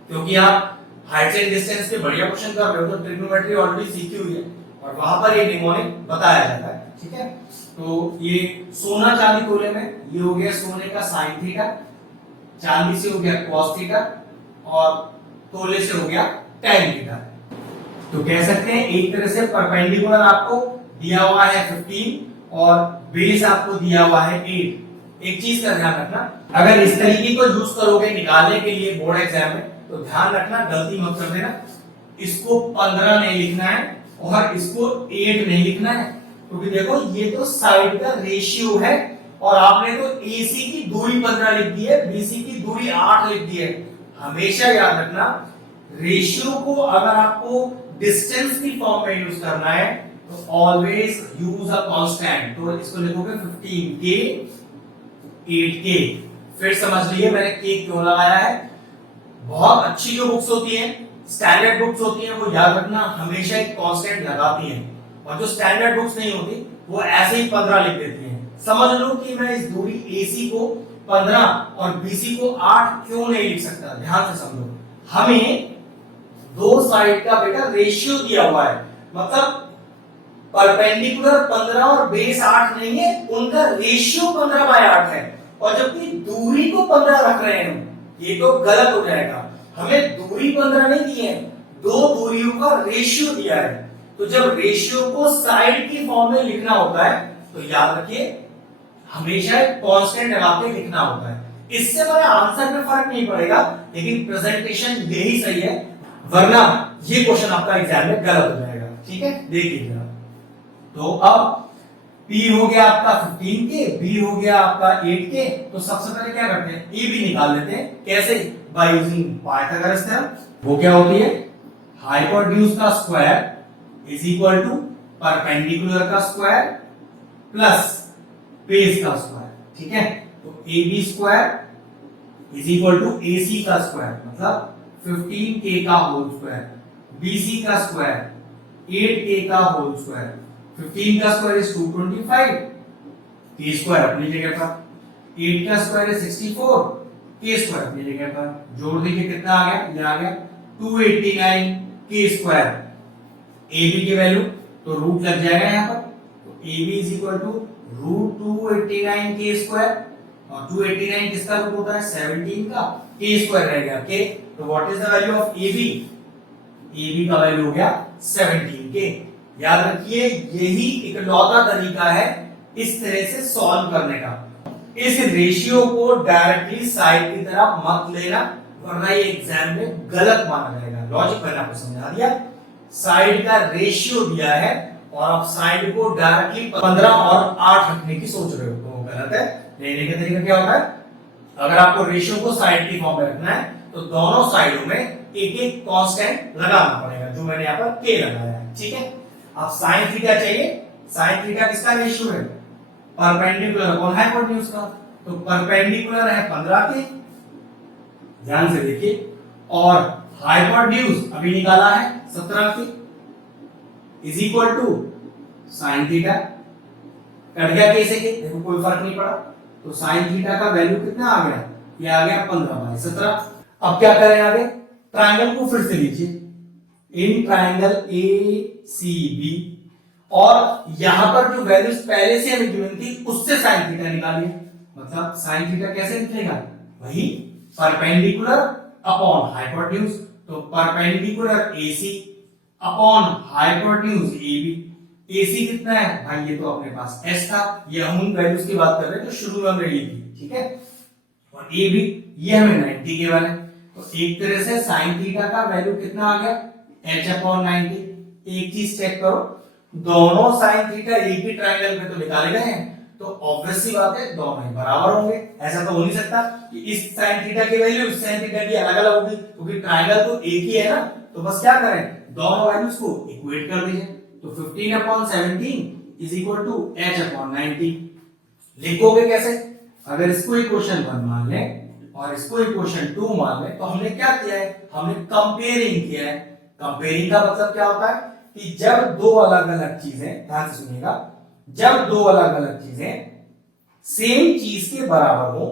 क्योंकि आप हाइट एंड डिस्टेंस के बढ़िया क्वेश्चन कर रहे हो, तो ट्रिग्नोमेट्री ऑलरेडी सीखी हुई है और वहां पर ये निमोनिक बताया जाता है, ठीक है। तो ये सोना चांदी तोले में ये हो गया सोने का साइन थीटा, चांदी से हो गया कॉस थीटा, और तोले से हो गया tan थीटा। तो कह सकते हैं एक तरह से परपेंडिकुलर आपको दिया हुआ है 15 और बेस आपको दिया हुआ है 8। एक चीज का ध्यान रखना, अगर इस तरीके को यूज करोगे निकालने के लिए बोर्ड एग्जाम में, तो ध्यान रखना गलती मत कर देना, इसको 15 नहीं लिखना है और इसको 8 नहीं लिखना है, क्योंकि देखो ये तो साइड का रेशियो है और आपने तो AC की दूरी 15 लिख दी है, BC की दूरी 8 लिख दी है। हमेशा याद रखना, रेशियो को अगर आपको डिस्टेंस की फॉर्म में यूज करना है तो ऑलवेज यूज अ कांस्टेंट। तो इसको लिखोगे 15K 8K। फिर समझ लिए मैंने K क्यों लगाया है। बहुत अच्छी जो बुक्स होती हैं, स्टैंडर्ड बुक्स होती हैं, वो याद रखना हमेशा एक कांस्टेंट लगाती हैं, और जो स्टैंडर्ड बुक्स नहीं होती वो ऐसे ही 15 लिख देती हैं। समझ लो कि मैं इस दूरी AC को 15 और BC को 8 क्यों नहीं लिख सकता, ध्यान से समझो। हमें दो साइड का बेटा रेशियो दिया हुआ है, मतलब परपेंडिकुलर 15 और बेस 8 नहीं है, उनका रेशियो 15/8 है, और जबकि दूरी को 15 रख रहे हैं, ये तो गलत हो जाएगा। हमें दूरी 15 नहीं दी है, दो दूरियों का रेशियो दिया है। तो जब रेशियो को साइड की फॉर्म में लिखना होता है तो याद रखिए हमेशा एक कांस्टेंट लगा के लिखना होता है। इससे हमारे आंसर में फर्क नहीं पड़ेगा, लेकिन प्रेजेंटेशन यही सही है, वरना ये क्वेश्चन आपका एग्जाम में गलत हो जाएगा, ठीक है। देखिए जरा, तो अब P हो गया आपका 15 के, B हो गया आपका 8 के। तो सबसे पहले क्या करते हैं, AB निकाल लेते हैं। कैसे? By using Pythagoras theorem. वो क्या होती है, हाइपोटेन्यूज का square is equal to perpendicular का स्क्वायर प्लस बेस का स्क्वायर। ठीक है, तो AB square is equal to AC का स्क्वायर, मतलब 15K का होल स्क्वायर, BC का स्क्वायर 8K का होल स्क्वायर। 15 का स्क्वायर इज 225, K स्क्वायर अपनी जगह पर, 8 का स्क्वायर इज 64, K स्क्वायर अपनी जगह पर। जोड़ दीजिए कितना आ गया, ये आ गया 289 K स्क्वायर। AB की वैल्यू तो रूट लग जाएगा यहाँ पर, तो AB इज इक्वल टू रूट 289 K स्क्वायर, और 289 किसका रूट होता है, 17 का, K स्क्वायर रह गया K। तो what is the value of AB? AB का वैल्यू हो गया 17K। याद रखिए, यही इकलौता तरीका है इस तरह से सॉल्व करने का। इस रेशियो को डायरेक्टली साइड की तरफ मत लेना, वरना ये एग्जाम में गलत माना जाएगा। लॉजिक मैंने आपको समझा दिया। साइड का रेशियो दिया है और आप साइड को डायरेक्टली 15 और 8 रखने की सोच रहे हो, तो वो गलत है। लेने का तरीका क्या होता है, अगर आपको रेशियो को साइड की फॉर्म में रखना है तो दोनों साइडों में एक एक कांस्टेंट लगाना पड़ेगा, जो मैंने यहाँ पर K लगाया है। ठीक है, अब साइन थीटा चाहिए। साइन थीटा किसका रेशियो है, परपेंडिकुलर अपॉन हाइपोटेन्यूज का। तो परपेंडिकुलर है 15 के, ध्यान से देखिए, और हाइपोटेन्यूज अभी निकाला है 17 K, is equal to sine theta. कट गया कैसे के, देखो कोई फर्क नहीं पड़ा। तो साइन थीटा का वैल्यू कितना आ गया, ये आ गया 15/17। अब क्या करें आगे, ट्रायंगल को फिर से लीजिए, इन ट्रायंगल ACB, और यहां पर जो वैल्यूज पहले से हमें गिवन थी उससे साइन थीटा निकालिए। मतलब साइन थीटा कैसे निकलेगा, वही परपेंडिकुलर अपॉन हाइपोटेन्यूज। तो perpendicular AC upon hypotenuse AB। AC कितना है भाई, ये तो अपने पास S था, ये हम उन वैल्यूज की बात कर रहे हैं जो शुरू में हमने ली थी। ठीक है, और AB ये हमें 90 के वाले। तो एक तरह से साइन थीटा का वैल्यू कितना आ गया, h/90। एक चीज चेक करो, दोनों साइन थीटा एक ही ट्रायंगल में तो निकाले गए हैं, तो ऑब्वियस सी बात है दोनों ही बराबर होंगे। ऐसा तो हो नहीं सकता कि इस साइन थीटा की वैल्यू इस साइन थीटा की अलग अलग होगी, क्योंकि ट्रायंगल तो एक ही है ना। तो बस क्या करें, दोनों वैल्यूज को इक्वेट कर दीजिए। तो 15/17 इज इक्वल टू h/90। लिखोगे कैसे, अगर इसको इक्वेशन 1 मान लें और इसको इक्वेशन 2 मान लें, तो हमने क्या किया है, हमने कंपेयरिंग किया है। कंपेयरिंग का मतलब क्या होता है कि जब दो अलग अलग चीजें, ध्यान से सुनिएगा, जब दो अलग अलग चीजें सेम चीज के बराबर हो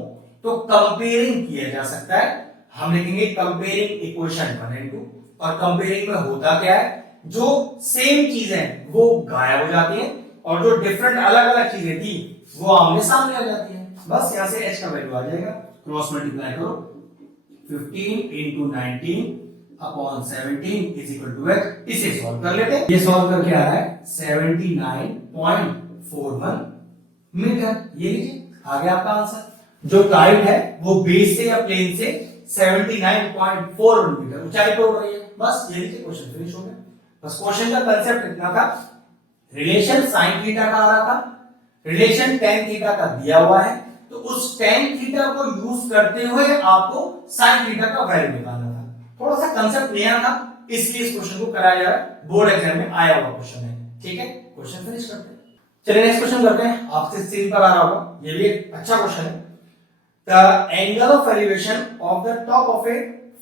तो कंपेयरिंग किया जा सकता है। हम लिखेंगे कंपेयरिंग इक्वेशन 1 और 2। और कंपेयरिंग में होता क्या है, जो सेम चीजें वो गायब हो जाती हैं और जो डिफरेंट अलग अलग चीजें थी वो आमने सामने आ जाती हैं। बस यहां से h का वैल्यू आ जाएगा, क्रॉस मल्टीप्लाई करो, 15 into 19 upon 17 is equal to h। इसे सॉल्व कर लेते हैं। ये सॉल्व करके आ रहा है 79.41 मीटर। ये लीजिए आ गया आपका आंसर। जो टाइट है वो बेस से या प्लेन से 79.41 मीटर ऊंचाई पर उड़ रही है। बस ये लीजिए, क्वेश्चन फिनिश हो गया। बस क्वेश्चन का कंसेप्ट इतना था, रिलेशन साइन थीटा का आ रहा था, रिलेशन टेन थीटा का दिया हुआ है, तो उस टेन थीटा को यूज करते हुए आपको साइन थीटा का वैल्यू निकालना था। थोड़ा सा कंसेप्ट नया था, इसलिए इस क्वेश्चन को कराया जा रहा है, बोर्ड एग्जाम में आया हुआ क्वेश्चन है। ठीक है, क्वेश्चन फिनिश करते हैं। चलिए नेक्स्ट क्वेश्चन करते हैं। आपसे स्क्रीन पर आ रहा होगा, ये भी एक अच्छा क्वेश्चन है। The angle of elevation of the top of A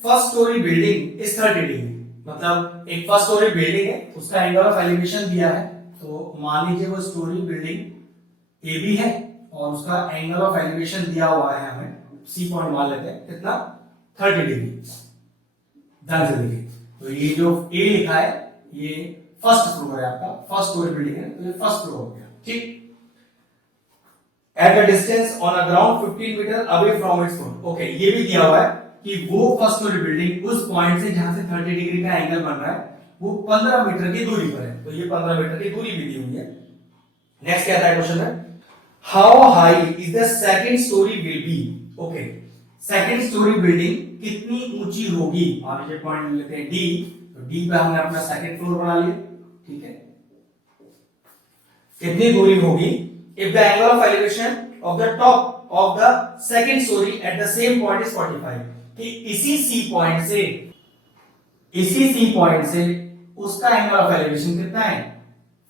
first storey building is 30 degree. मतलब एक फर्स्ट स्टोरी बिल्डिंग है, उसका एंगल ऑफ एलिवेशन दिया है। तो मान लीजिए वो स्टोरी बिल्डिंग ए बी है और उसका एंगल ऑफ एलिवेशन दिया हुआ है, हमें सी पॉइंट मान लेते हैं, कितना, 30 डिग्री। ध्यान से देखिए, तो ये जो ए लिखा है ये फर्स्ट फ्लोर है आपका, फर्स्ट स्टोरी बिल्डिंग है, तो ये फर्स्ट फ्लोर हो गया। ठीक, at a distance on a ground 15 metre away from its foot. Okay, ये भी दिया हुआ है कि वो फर्स्ट स्टोरी बिल्डिंग उस पॉइंट से जहां से 30 डिग्री का एंगल बन रहा है वो 15 मीटर की दूरी पर है। तो ये 15 मीटर की दूरी भी दी हुई है। नेक्स्ट क्या था क्वेश्चन में, how high is the second story will be. Okay, second story building कितनी ऊंची होगी। मान लीजिए पॉइंट लेते हैं डी, तो डी पे हमने अपना सेकंड फ्लोर बना लिया। ठीक है, कितनी दूरी होगी if the angle of elevation of the top of the second story at the same point is 45, कि इसी सी पॉइंट से उसका एंगल ऑफ एलिवेशन कितना है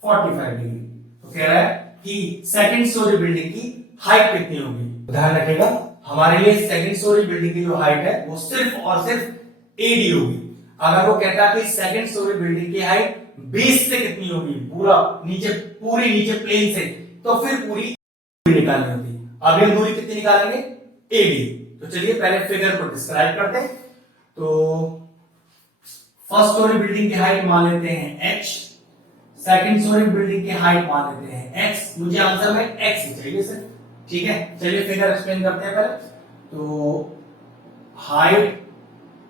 45 डिग्री। तो कह रहा है कि सेकंड स्टोरी बिल्डिंग की हाइट कितनी होगी। ध्यान रखिएगा हमारे लिए सेकंड स्टोरी बिल्डिंग की जो हाइट है वो सिर्फ और सिर्फ एडी होगी। अगर वो कहता है कि सेकंड स्टोरी बिल्डिंग की हाइट बेस से कितनी होगी, पूरी नीचे प्लेन से, तो फिर पूरी निकालनी होती। अभी हम दूरी कितनी निकालेंगे एडी। तो चलिए पहले फिगर को डिस्क्राइब करते हैं। तो फर्स्ट स्टोरी बिल्डिंग की हाइट मान लेते हैं h, सेकंड स्टोरी बिल्डिंग की हाइट मान लेते हैं x। मुझे आंसर में x ही चाहिए सर, ठीक है। चलिए फिगर एक्सप्लेन करते हैं पहले। तो height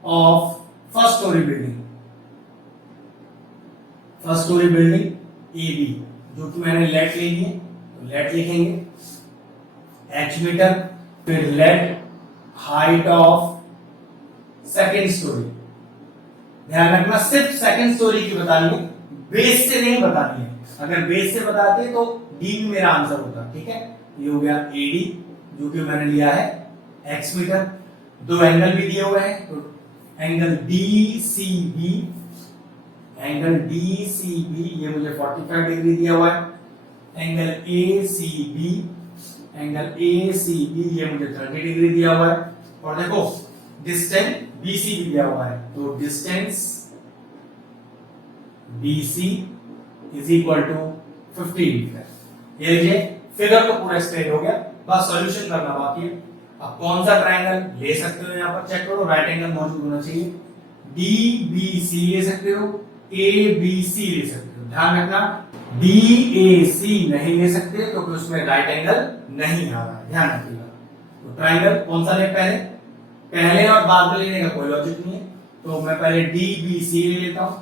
of first storey building AB, जो कि मैंने लेट ले ली है, तो लेट लिखेंगे h मीटर। फिर let height of second story, ध्यान रखना सिर्फ सेकंड स्टोरी की बतानी है, बेस से नहीं बतानी है। अगर बेस से बताते तो डी भी मेरा आंसर होता, ठीक है। ये हो गया एडी जो कि मैंने लिया है x मीटर। दो एंगल भी दिए हुए हैं, तो एंगल DCB ये मुझे 45 डिग्री दिया हुआ है। एंगल ACB ये मुझे 30 डिग्री दिया हुआ है। और देखो डिस्टेंस BC भी दिया हुआ है, तो distance BC is equal to 15 metre. ये लीजिए फिगर तो पूरा एक्सप्लेन हो गया, बस सॉल्यूशन करना बाकी है। अब कौन सा ट्रायंगल ले सकते हो यहाँ पर चेक करो, राइट एंगल मौजूद होना चाहिए। DBC ले सकते हो, ABC ले सकते हो। ध्यान रखना DAC नहीं ले सकते क्योंकि उसमें राइट एंगल नहीं आ रहा है, ध्यान रखिएगा। तो ट्रायंगल कौन सा ले, पहले और बाद में लेने का कोई लॉजिक नहीं है, तो मैं पहले DBC ले लेता हूं।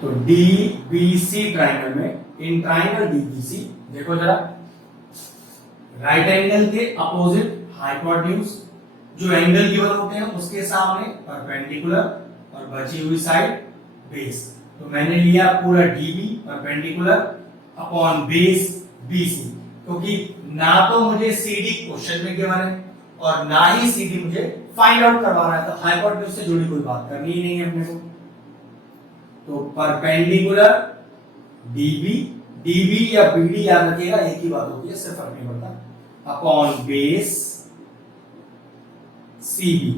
तो DBC ट्रायंगल में, इन ट्रायंगल DBC देखो जरा, राइट एंगल के अपोजिट हाइपोटेन्यूज, जो एंगल गिवन होते हैं उसके सामने परपेंडिकुलर और बची हुई साइड बेस। तो मैंने लिया पूरा DB perpendicular upon base BC, क्योंकि ना तो मुझे CD क्वेश्चन में गिवन है और ना ही CD मुझे फाइंड आउट करवा रहा है, तो हाइपोटेन्यूज से जुड़ी कोई बात करनी ही नहीं है अपने को। तो परपेंडिकुलर DB या BD याद रखिएगा, एक ही बात होती है, सिर्फ फर्क नहीं पड़ता, अपॉन बेस CB।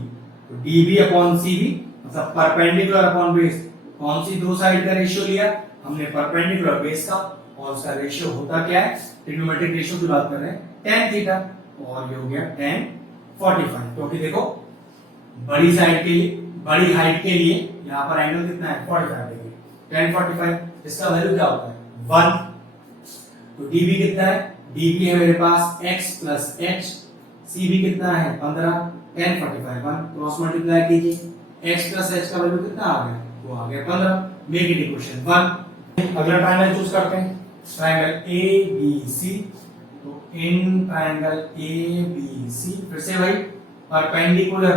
तो DB अपॉन CB मतलब परपेंडिकुलर अपॉन बेस। कौन सी दो साइड का रेशियो लिया हमने, परपेंडिकुलर बेस का, और उसका रेशियो होता क्या है, ट्रिग्नोमेट्रिक रेशियो की बात कर रहे हैं, tan थीटा, और ये हो गया tan 45। क्योंकि देखो बड़ी साइड के लिए, बड़ी हाइट के लिए यहाँ पर एंगल कितना है 45 डिग्री, tan 45। इसका वैल्यू क्या होता है 1। तो DB कितना है, DB है मेरे पास x प्लस h, CB कितना है 15, tan 45 1, क्रॉस मल्टीप्लाई कीजिए, x प्लस h का वैल्यू कितना आ गया, वो आ गया 15, मेक इट इक्वेशन 1। अगला ट्रायंगल चूज करते हैं, ट्रायंगल ABC। तो इन ट्रायंगल ABC फिर से भाई परपेंडिकुलर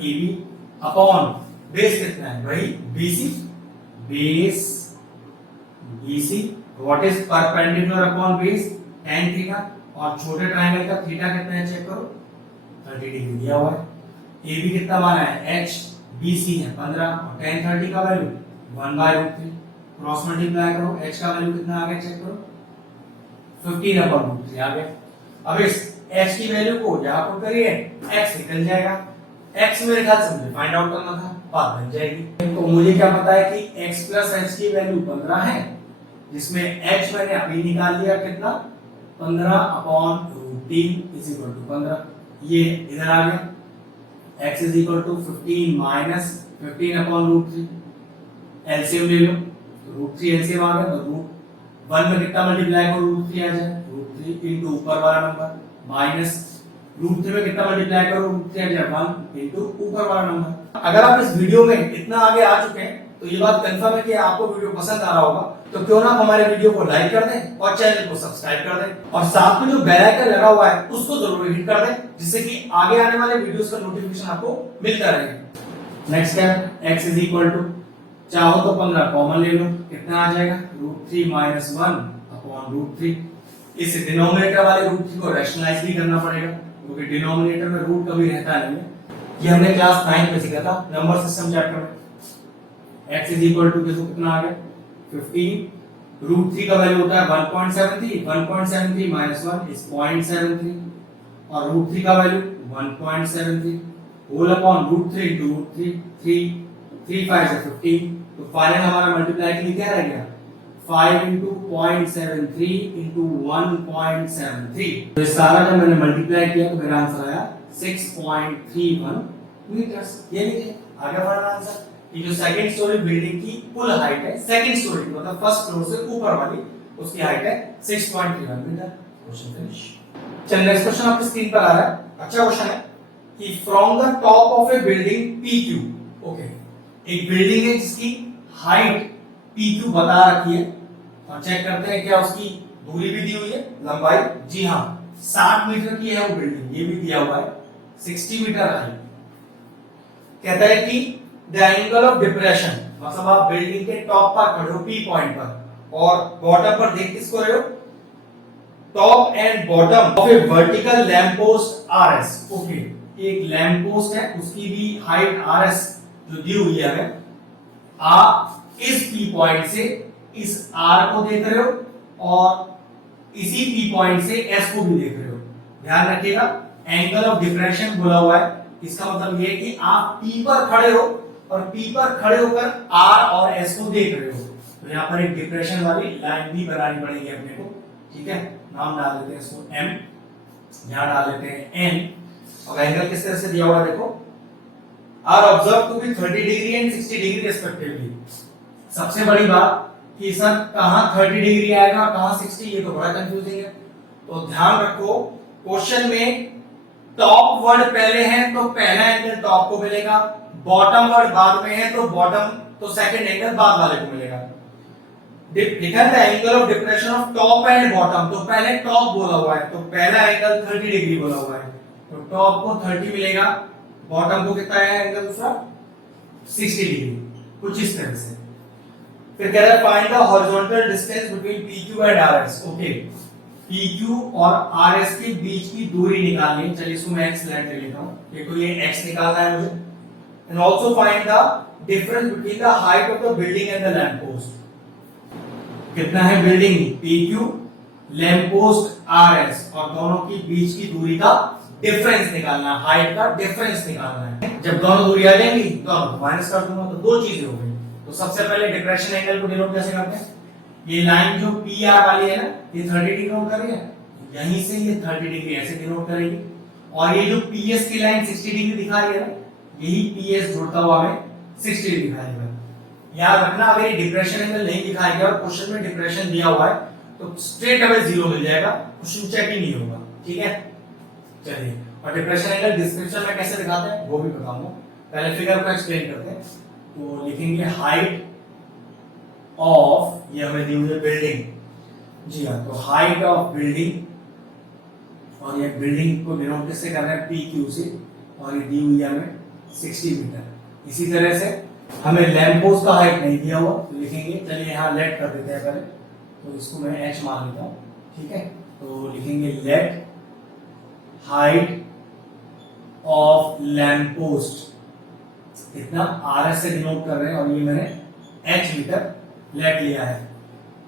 AB अपॉन बेस कितना है भाई BC, base BC। What is perpendicular upon base, tan theta, और छोटे ट्रायंगल का थीटा कितना है चेक करो, 30 डिग्री दिया हुआ है। AB कितना माना है h, BC है 15, और tan 30 का वैल्यू 1/√3, क्रॉस मल्टीप्लाई करो, h का वैल्यू कितना आ गया चेक करो, 15/√3 आ गया। अब इस h की वैल्यू को जहां पर करिए x निकल जाएगा, x मेरे ख्याल से मुझे फाइंड आउट करना था, बात बन जाएगी। तो मुझे क्या पता है कि x प्लस h की वैल्यू 15 है, जिसमें h मैंने अभी निकाल लिया कितना 15/√3 इज इक्वल टू 15। ये इधर आ गया, x is equal to 15 minus 15/√3, LCM ले लो, तो √3 एलसीएम आ गया, तो √1 में कितना मल्टीप्लाई करो √3 आ जाए, √3 इनटू ऊपर वाला नंबर, माइनस √3 में कितना मल्टीप्लाई करो √3 आ जाए 1 इनटू ऊपर वाला नंबर। अगर आप इस वीडियो में इतना आगे आ चुके हैं तो ये बात कंफर्म है कि आपको वीडियो पसंद आ रहा होगा, तो क्यों ना हमारे वीडियो को लाइक कर दें और चैनल को सब्सक्राइब कर दें, और साथ में जो बेल आइकन लगा हुआ है उसको जरूर हिट कर दें, जिससे कि आगे आने वाले वीडियोस का नोटिफिकेशन आपको मिलता रहे। नेक्स्ट है x इज इक्वल टू चाहो तो 15 कॉमन ले लो, कितना आ जाएगा √3 - 1/√3। इस डिनोमिनेटर वाले √3 को रैशनलाइज भी करना पड़ेगा क्योंकि डिनोमिनेटर में रूट कभी रहता नहीं है। ये हमने क्लास 9 में सीखा था नंबर सिस्टम चैप्टर में। x देखो कितना आ गया 15। √3 का वैल्यू होता है 1.73, 1.73 - 1 इज 0.73 और √3 का वैल्यू 1.73 होल अपॉन √3 into √3 3 5 से 15। तो फाइनल हमारा मल्टीप्लाई के लिए क्या रह गया 5 into 0.73 into 1.73। तो इस सारा जब मैंने मल्टीप्लाई किया तो मेरा आंसर आया 6.31 मीटर्स। ये लीजिए आगे बढ़ना आंसर। ये जो सेकंड स्टोरी बिल्डिंग की कुल हाइट है, सेकंड स्टोरी की मतलब फर्स्ट फ्लोर से ऊपर वाली उसकी हाइट है 6.31 मीटर। Question finish. चलिए नेक्स्ट क्वेश्चन आपकी स्क्रीन पर आ रहा है। अच्छा क्वेश्चन है कि from the top of A building PQ, okay, एक बिल्डिंग है जिसकी हाइट PQ बता रखी है और चेक करते हैं क्या उसकी दूरी भी दी हुई है, लंबाई। जी हाँ 60 मीटर की है वो बिल्डिंग, ये भी दिया हुआ है 60 मीटर हाइट। कहता है कि द एंगल ऑफ डिप्रेशन, मतलब आप बिल्डिंग के टॉप पर खड़े हो P पॉइंट पर और बॉटम पर देख किसको रहे हो, top and bottom of A vertical lamp post RS। Okay, एक लैंप पोस्ट है उसकी भी हाइट RS जो दी हुई है हमें। आप इस P पॉइंट से इस R को देख रहे हो और इसी P पॉइंट से S को भी देख रहे हो। ध्यान रखिएगा एंगल ऑफ डिप्रेशन बोला हुआ है, इसका मतलब ये है कि आप P पर खड़े हो और P पर खड़े होकर R और S को देख रहे हो। तो यहाँ पर एक डिप्रेशन वाली लाइन भी बनानी पड़ेगी अपने को, ठीक है। नाम डाल देते हैं इसको M, यहाँ डाल देते हैं N और एंगल किस तरह से दिया हुआ है देखो, are observe to be 30 degree and 60 degree respectively. सबसे बड़ी बात कि सर कहां 30 डिग्री आएगा और कहां 60, ये तो बड़ा कंफ्यूजिंग है। तो ध्यान रखो क्वेश्चन में टॉप वर्ड पहले है तो पहला एंगल टॉप को मिलेगा, बॉटम वर्ड बाद में है तो बॉटम तो सेकंड एंगल बाद वाले को मिलेगा। लिखा है angle of depression of top and bottom, तो पहले टॉप बोला हुआ है तो पहला एंगल 30 डिग्री बोला हुआ है तो टॉप को 30 मिलेगा, बॉटम को कितना है एंगल दूसरा 60 डिग्री, कुछ इस तरह से। फिर कह रहा है find the horizontal distance between PQ and RS। Okay, PQ और RS के बीच की दूरी निकालनी है। चलिए इसको मैं x लेट ले लेता हूं, देखो ये x निकालना है मुझे। And also find the difference between the height of the building and the lamp post. कितना है building PQ, lamp post RS और दोनों की बीच की दूरी का डिफरेंस निकालना है, हाइट का डिफरेंस निकालना है। जब दोनों दूरी आ जाएंगी तो माइनस कर दूंगा तो दो चीजें हो गई। तो सबसे पहले डिप्रेशन एंगल को डिनोट कैसे करते हैं, ये लाइन जो PR वाली है ना ये 30 डिनोट कर रही है, यहीं से ये 30 डिग्री ऐसे डिनोट करेगी और ये जो PS की लाइन 60 डिग्री दिखा रही है ना, यही PS जुड़ता हुआ हमें 60 डिग्री दिखाएगा। याद रखना अगर ये डिप्रेशन एंगल नहीं दिखाएगा और क्वेश्चन में डिप्रेशन दिया हुआ है तो स्ट्रेट अवे 0 मिल जाएगा, क्वेश्चन चेक ही नहीं होगा, ठीक है। चलिए और डिप्रेशन एंगल डिस्क्रिप्शन में कैसे दिखाते हैं वो भी बताऊंगा, पहले फिगर को एक्सप्लेन करते हैं। तो लिखेंगे हाइट ऑफ, ये हमें दी हुई है बिल्डिंग, जी हाँ, तो हाइट ऑफ बिल्डिंग और ये बिल्डिंग को डिनोट कैसे कर रहे हैं PQ से और ये दी हुई है हमें 60 मीटर। इसी तरह से हमें लैंप पोस्ट का हाइट नहीं दिया हुआ तो लिखेंगे, चलिए यहाँ लेट कर देते हैं पहले, तो इसको मैं H मान लेता हूँ, ठीक है। तो लिखेंगे let height of lamp post कितना RS से डिनोट कर रहे हैं और ये मैंने H मीटर लेट लिया है।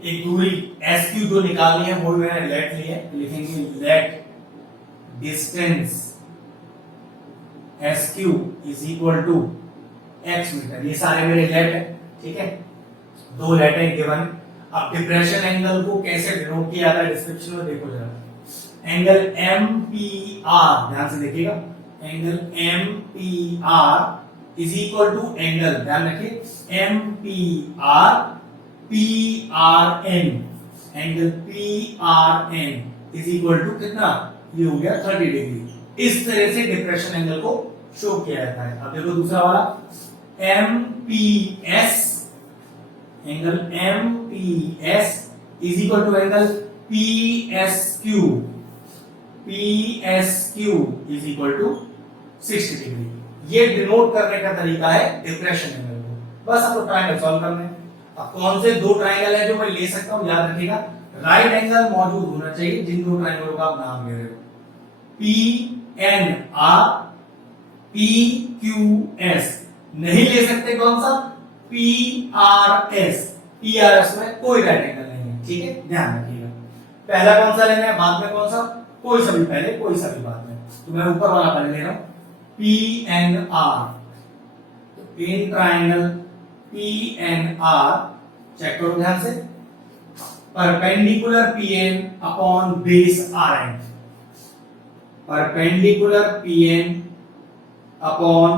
एक दूरी SQ जो निकालनी है वो मैंने लेट ली है, लिखेंगे let distance SQ is equal to X metre. ये सारे मेरे लेट है, ठीक है, दो लेट है गिवन। अब डिप्रेशन एंगल को कैसे डिनोट किया था डिस्क्रिप्शन में देखो जरा, एंगल MPR, ध्यान से देखिएगा, angle MPR is equal to angle, ध्यान रखिए MPR PRN, angle PRN is equal to कितना, ये हो गया 30 डिग्री। इस तरह से डिप्रेशन एंगल को शो किया जाता है। अब देखो दूसरा वाला MPS, angle MPS is equal to angle PSQ, PSQ is equal to 60 degree. ये डिनोट करने का तरीका है डिप्रेशन एंगल को। बस आपको ट्रायंगल सॉल्व करना है। अब कौन से दो ट्रायंगल है जो मैं ले सकता हूं, याद रखिएगा राइट एंगल मौजूद होना चाहिए जिन दो ट्रायंगलों का आप नाम ले रहे हो। P N R, P Q S. नहीं ले सकते कौन सा, P R S. P R S में कोई राइट एंगल नहीं है, ठीक है, ध्यान रखिएगा। पहला कौन सा लेना है, बाद में कौन सा, कोई सा भी पहले कोई सा भी बाद में। तो मैं ऊपर वाला पहले ले रहा हूं, पी एन आर। तो in triangle P N R check करो ध्यान से, perpendicular P N upon base R N. Perpendicular P N upon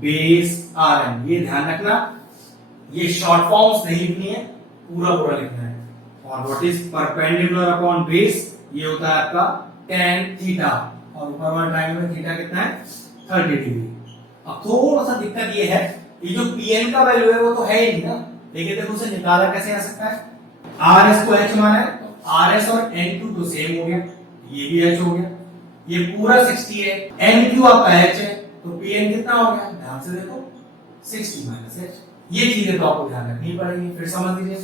base R N, ये ध्यान रखना, ये शॉर्ट फॉर्म्स नहीं लिखनी है, पूरा पूरा लिखना है। और what is perpendicular upon base, ये होता है आपका tan थीटा, और ऊपर वाला ट्रायंगल में थीटा कितना है 30 डिग्री। अब थोड़ा सा दिक्कत ये है, ये जो pn का वैल्यू है वो तो है ही नहीं ना, लेकिन देखो उसे निकाला कैसे आ सकता है। rs को h माना है, तो rs और nq तो सेम हो गया, ये भी h हो गया, ये पूरा 60 है, nq आपका h है, तो pn कितना हो गया, ध्यान से देखो 60 माइनस h। ये चीजें तो आपको ध्यान रखनी पड़ेगी, फिर समझ लीजिए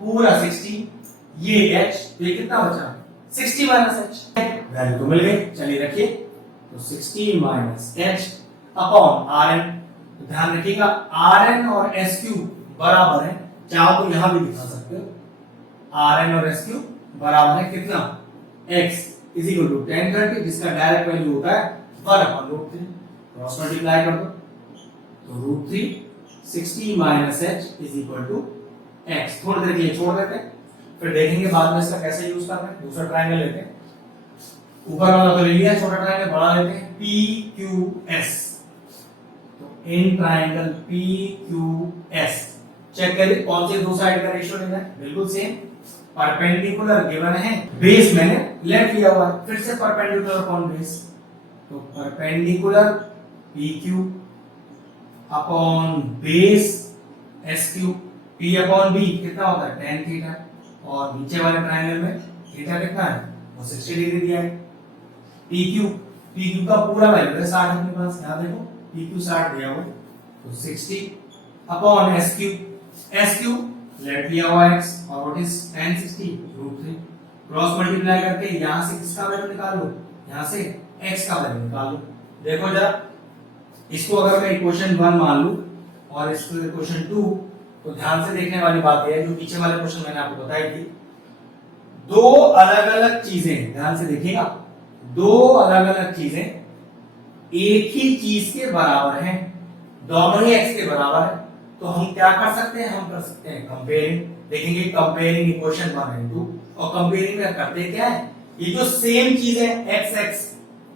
पूरा 60, ये h, तो ये कितना बचा 60 माइनस h, वैल्यू तो मिल गई। चलिए रखिए, तो 60 माइनस h अपॉन rn। तो ध्यान रखिएगा rn और sq बराबर है, चाहो तो यहां भी दिखा सकते हो, rn और sq बराबर है कितना, x is equal to tan 30, जिसका डायरेक्ट वैल्यू होता है 1/√3। क्रॉस मल्टीप्लाई कर दो, तो √3 60 minus h is equal to x। थोड़ी देर के लिए छोड़ देते हैं, फिर देखेंगे बाद में इसका कैसे यूज करना है। दूसरा ट्रायंगल लेते हैं, ऊपर वाला तो ले लिया, छोटा ट्रायंगल बड़ा लेते हैं, PQS। तो इन ट्रायंगल PQS चेक करिए कौन से दो साइड का रेशियो लेना है, बिल्कुल सेम। परपेंडिकुलर गिवन है, बेस मैंने लेट लिया हुआ है, फिर से परपेंडिकुलर अपॉन बेस, तो perpendicular PQ upon base SQ। P upon B कितना होता है tan थीटा, और नीचे वाले ट्रायंगल में थीटा कितना है, वो 60 डिग्री दिया है। PQ का पूरा वैल्यू है 60 अपने पास, यहां देखो PQ 60 दिया हुआ, तो 60 अपॉन SQ लेट लिया हुआ x, और what is tan 60 √3। Cross multiply करके यहां से किसका वैल्यू निकालो, यहां से x का वैल्यू निकालो। देखो जरा, इसको अगर मैं इक्वेशन 1 मान लूं और इसको इक्वेशन 2, तो ध्यान से देखने वाली बात यह है, जो पीछे वाले क्वेश्चन मैंने आपको बताई थी, दो अलग अलग चीजें, ध्यान से देखिएगा, दो अलग अलग चीजें एक ही चीज के बराबर हैं, दोनों ही x के बराबर है, तो हम क्या कर सकते हैं, हम कर सकते हैं कंपेयरिंग। देखेंगे कंपेयरिंग इक्वेशन 1 एंड 2, और कंपेयरिंग में करते क्या है, ये जो सेम चीज है x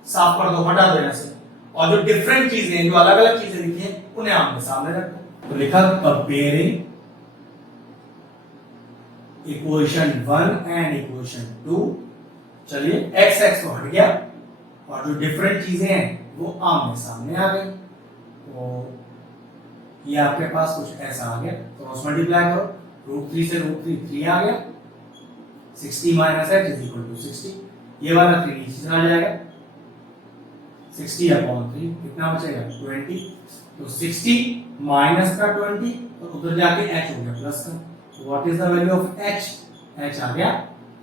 साफ कर दो, हटा दो ऐसे, और जो डिफरेंट चीजें हैं, जो अलग अलग चीजें लिखी हैं, उन्हें आमने सामने रख दो। तो लिखा कंपेयरिंग इक्वेशन 1 एंड इक्वेशन 2। चलिए x तो हट गया, और जो डिफरेंट चीजें हैं वो आमने सामने आ गई, तो ये आपके पास कुछ ऐसा आ गया। क्रॉस मल्टीप्लाई करो, √3 से √3 3 आ गया, 60 minus h is equal to 60, ये वाला 3 नीचे चला जाएगा, 60 अपॉन 3 कितना बचेगा 20, तो 60 माइनस का 20, तो उधर जाके h हो गया प्लस का, तो what is the value of h, h आ गया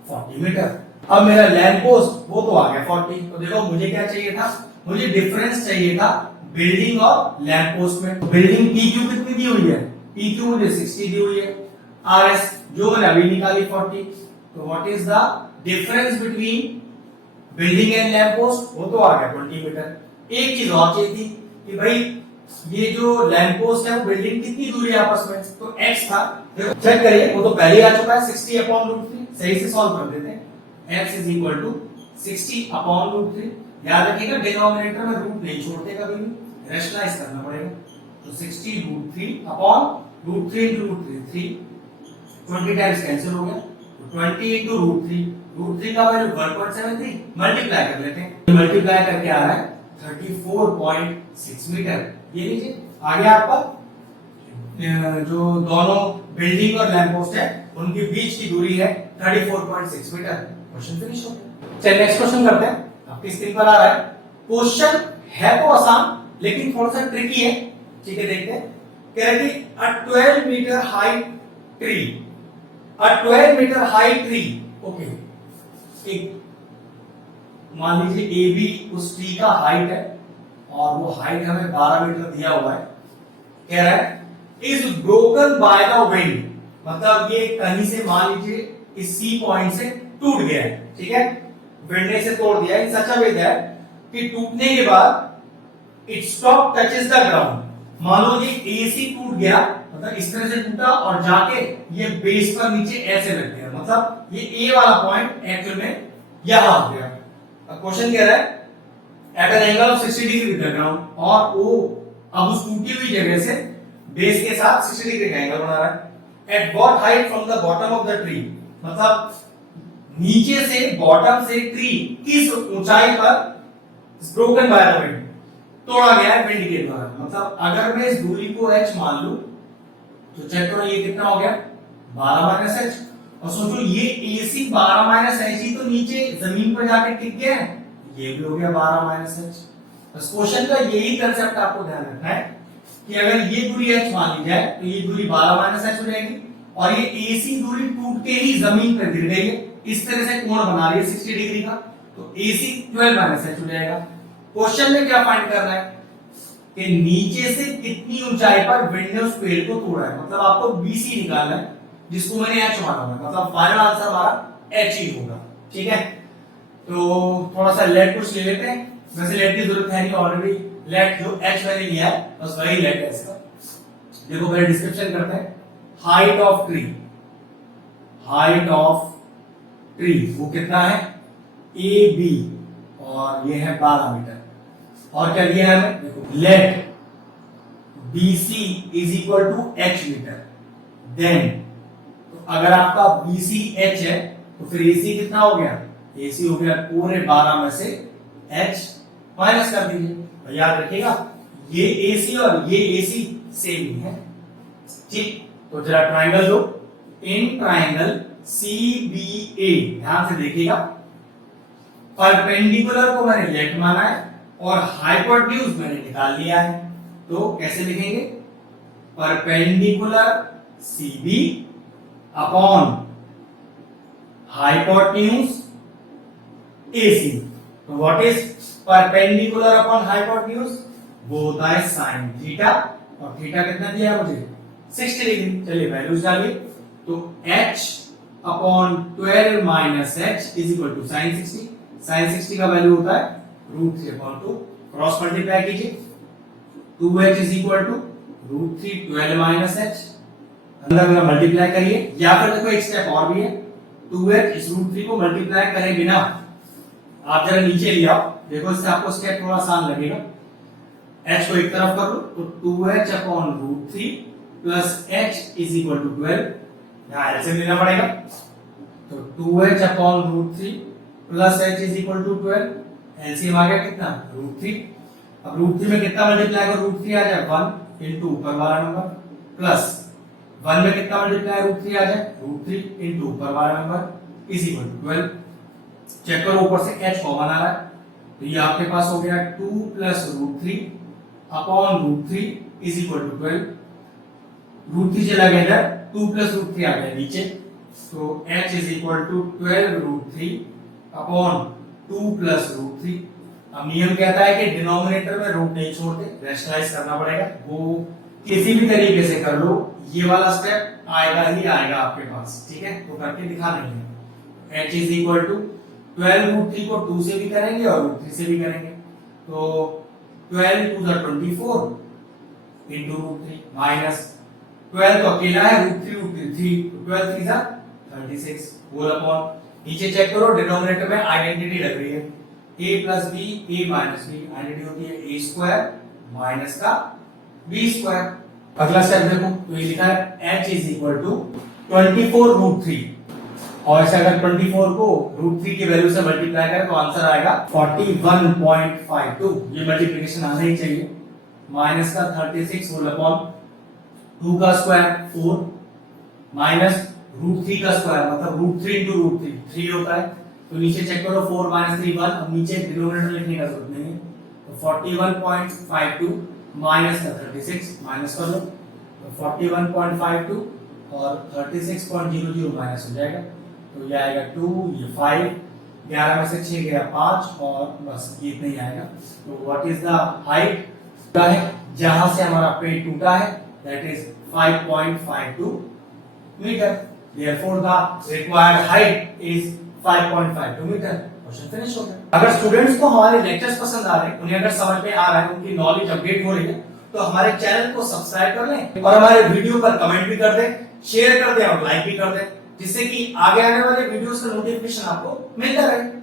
40 मीटर। अब मेरा लैंप पोस्ट वो तो आ गया 40, तो देखो मुझे क्या चाहिए था, मुझे डिफरेंस चाहिए था बिल्डिंग और लैंप पोस्ट में। बिल्डिंग PQ कितनी दी हुई है, PQ मुझे 60 दी हुई है, RS जो मैंने अभी निकाली 40, तो what is the difference between building and lamp post, वो तो आ गया 20 मीटर। एक चीज और चाहिए थी कि भाई ये जो लैंप पोस्ट है वो बिल्डिंग कितनी दूर है आपस में, तो x था, देखो चेक करिए वो तो पहले ही आ चुका है 60 अपॉन √3, सही से सॉल्व कर देते हैं, x is equal to 60 upon √3। याद रखिएगा डिनोमिनेटर में रूट नहीं छोड़ते कभी भी, रैशनलाइज करना पड़ेगा, तो 60 √3 अपॉन √3 into √3 20 टाइम्स कैंसिल हो गया, तो 20 into √3 का वैल्यू 1.73, मल्टीप्लाई कर लेते हैं, मल्टीप्लाई करके आ रहा है 34.6 मीटर। ये लीजिए आ गया आपका जो दोनों बिल्डिंग और लैंप पोस्ट है उनके बीच की दूरी है 34.6 मीटर। क्वेश्चन फिनिश हो गया। चलिए नेक्स्ट क्वेश्चन करते हैं, आपकी स्क्रीन पर आ रहा है। क्वेश्चन है तो आसान लेकिन थोड़ा सा ट्रिकी है, ठीक है देखते हैं। कह रहे कि a 12 metre height tree, a 12 metre height tree, okay, एक मान लीजिए ए बी उस ट्री का हाइट है और वो हाइट हमें 12 मीटर दिया हुआ है। कह रहा है is broken by the wind, मतलब ये कहीं से मान लीजिए इस सी पॉइंट से टूट गया है, ठीक है, विंड ने इसे तोड़ दिया। इन सच अ वे दैट कि टूटने के बाद it stop touches the ground. मान लो ये ए सी टूट गया, मतलब इस तरह से टूटा और जाके ये बेस पर नीचे ऐसे लग गया, मतलब ये ए वाला पॉइंट एक्चुअल में यहां हो गया। अब क्वेश्चन कह रहा है at an angle of 60 degree with the ground, और वो अब उस टूटी हुई जगह से बेस के साथ 60 डिग्री का एंगल बना रहा है। At what height from the bottom of the tree, मतलब नीचे से बॉटम से ट्री किस ऊंचाई पर ब्रोकन बाय द विंड, तोड़ा गया है विंड के द्वारा। मतलब अगर मैं इस दूरी को h मान लूं तो चेक करो ये कितना हो गया 12 माइनस h, और सोचो ये AC 12 माइनस h ही तो नीचे जमीन पर जाके टिक गया है, ये भी हो गया 12 माइनस h। बस क्वेश्चन का यही कंसेप्ट आपको ध्यान रखना है कि अगर ये दूरी h मान ली जाए तो ये दूरी 12 माइनस h हो जाएगी, और ये AC दूरी टूट के ही जमीन पर गिर गई है, इस तरह से कोण बना रही है 60 डिग्री का, तो AC 12 माइनस h हो जाएगा। क्वेश्चन में क्या फाइंड करना है कि नीचे से कितनी ऊंचाई पर विंड ने उस पेड़ को तोड़ा है, मतलब आपको BC निकालना है, जिसको मैंने h माना है, मतलब फाइनल आंसर हमारा h ही होगा, ठीक है। तो थोड़ा सा लेट कुछ ले लेते हैं, वैसे लेट की जरूरत है नहीं, ऑलरेडी लेट जो h मैंने लिया है बस वही लेट है इसका। देखो पहले डिस्क्रिप्शन करते हैं। Height of tree, height of tree वो कितना है AB, और ये है 12 मीटर, और क्या दिया है हमें, देखो let BC is equal to h metre, then तो अगर आपका BC h है तो फिर AC कितना हो गया, AC हो गया पूरे 12 में से h माइनस कर दीजिए। याद रखिएगा ये AC और ये AC सेम ही है, ठीक। तो जरा ट्राइंगल दो, इन ट्राइंगल CBA ध्यान से देखिएगा, परपेंडिकुलर को मैंने लेट माना है और हाइपोटेन्यूज मैंने निकाल लिया है, तो कैसे लिखेंगे, perpendicular CB upon hypotenuse AC। तो what is perpendicular upon hypotenuse, वो होता है sin थीटा, और थीटा कितना दिया है मुझे 60 डिग्री। चलिए वैल्यूज डालिए, तो h upon 12 minus h is equal to sin 60, sin 60 का वैल्यू होता है √3 अपॉन 2, क्रॉस मल्टीप्लाई कीजिए, 2h is equal to √3 12 minus h, अंदर में मल्टीप्लाई करिए, या फिर देखो एक स्टेप और भी है, 2h इस √3 को मल्टीप्लाई करे बिना आप जरा नीचे ले आओ, देखो इससे आपको स्टेप थोड़ा आसान लगेगा। h को एक तरफ कर लो तो 2h upon √3 plus h is equal to 12, यहां एलसीएम लेना पड़ेगा, तो 2h upon √3 plus h is equal to 12, LCM आ गया कितना √3। अब √3 में कितना मल्टीप्लाई करो, √3 आ जाए 1 इनटू ऊपर वाला नंबर, प्लस 1 में कितना मल्टीप्लाई √3 आ जाए √3 इनटू ऊपर वाला number is equal to 12। Check करो ऊपर से h कॉमन आ रहा है, तो ये आपके पास हो गया 2 plus √3 upon √3 is equal to 12, √3 चला गया इधर, 2 प्लस √3 आ गया नीचे, तो h is equal to 12 √3 upon 2 plus √3। अब नियम कहता है कि डिनोमिनेटर में रूट नहीं छोड़ते, रैशनलाइज करना पड़ेगा, वो किसी भी तरीके से कर लो, ये वाला स्टेप आएगा ही आएगा आपके पास, ठीक है, तो करके दिखा देंगे। h इज इक्वल टू 12 √3 को 2 से भी करेंगे और √3 से भी करेंगे, तो 12 टू द 24 इनटू √3 माइनस 12 तो अकेला है, √3 3, 12 3 36 होल अपॉन, नीचे चेक करो डिनोमिनेटर में आइडेंटिटी लग रही है, a plus b a minus b, identity होती है a स्क्वायर माइनस का b स्क्वायर। अगला स्टेप देखो, तो ये लिखा है h इज इक्वल टू 24 √3, और ऐसे अगर 24 को √3 की वैल्यू से मल्टीप्लाई करें तो आंसर आएगा 41.52, ये मल्टीप्लिकेशन आना ही चाहिए, माइनस का 36 होल अपॉन 2 का स्क्वायर 4 माइनस √3 का स्क्वायर, मतलब √3 इंटू √3 3 होता है, तो नीचे चेक करो 4 माइनस 3 1, अब नीचे डिनोमिनेटर लिखने का जरूरत नहीं है, तो 41.52 माइनस का 36 माइनस कर लो, तो 41.52 और 36.00 माइनस हो जाएगा, तो ये आएगा 2, ये 5, 11 में से 6 गया 5 और बस ये इतना ही आएगा। तो व्हाट इज द हाइट है जहां से हमारा पेड़ टूटा है, that is 5.52 metre. Therefore the required height is 5.52 metre. Question finish हो गया। अगर स्टूडेंट्स को हमारे लेक्चर्स पसंद आ रहे हैं, उन्हें अगर समझ में आ रहा है, उनकी नॉलेज अपडेट हो रही है, तो हमारे चैनल को सब्सक्राइब कर लें और हमारे वीडियो पर कमेंट भी कर दें, शेयर कर दें और लाइक भी कर दें, जिससे कि आगे आने वाले वीडियोस का नोटिफिकेशन आपको मिलता रहे।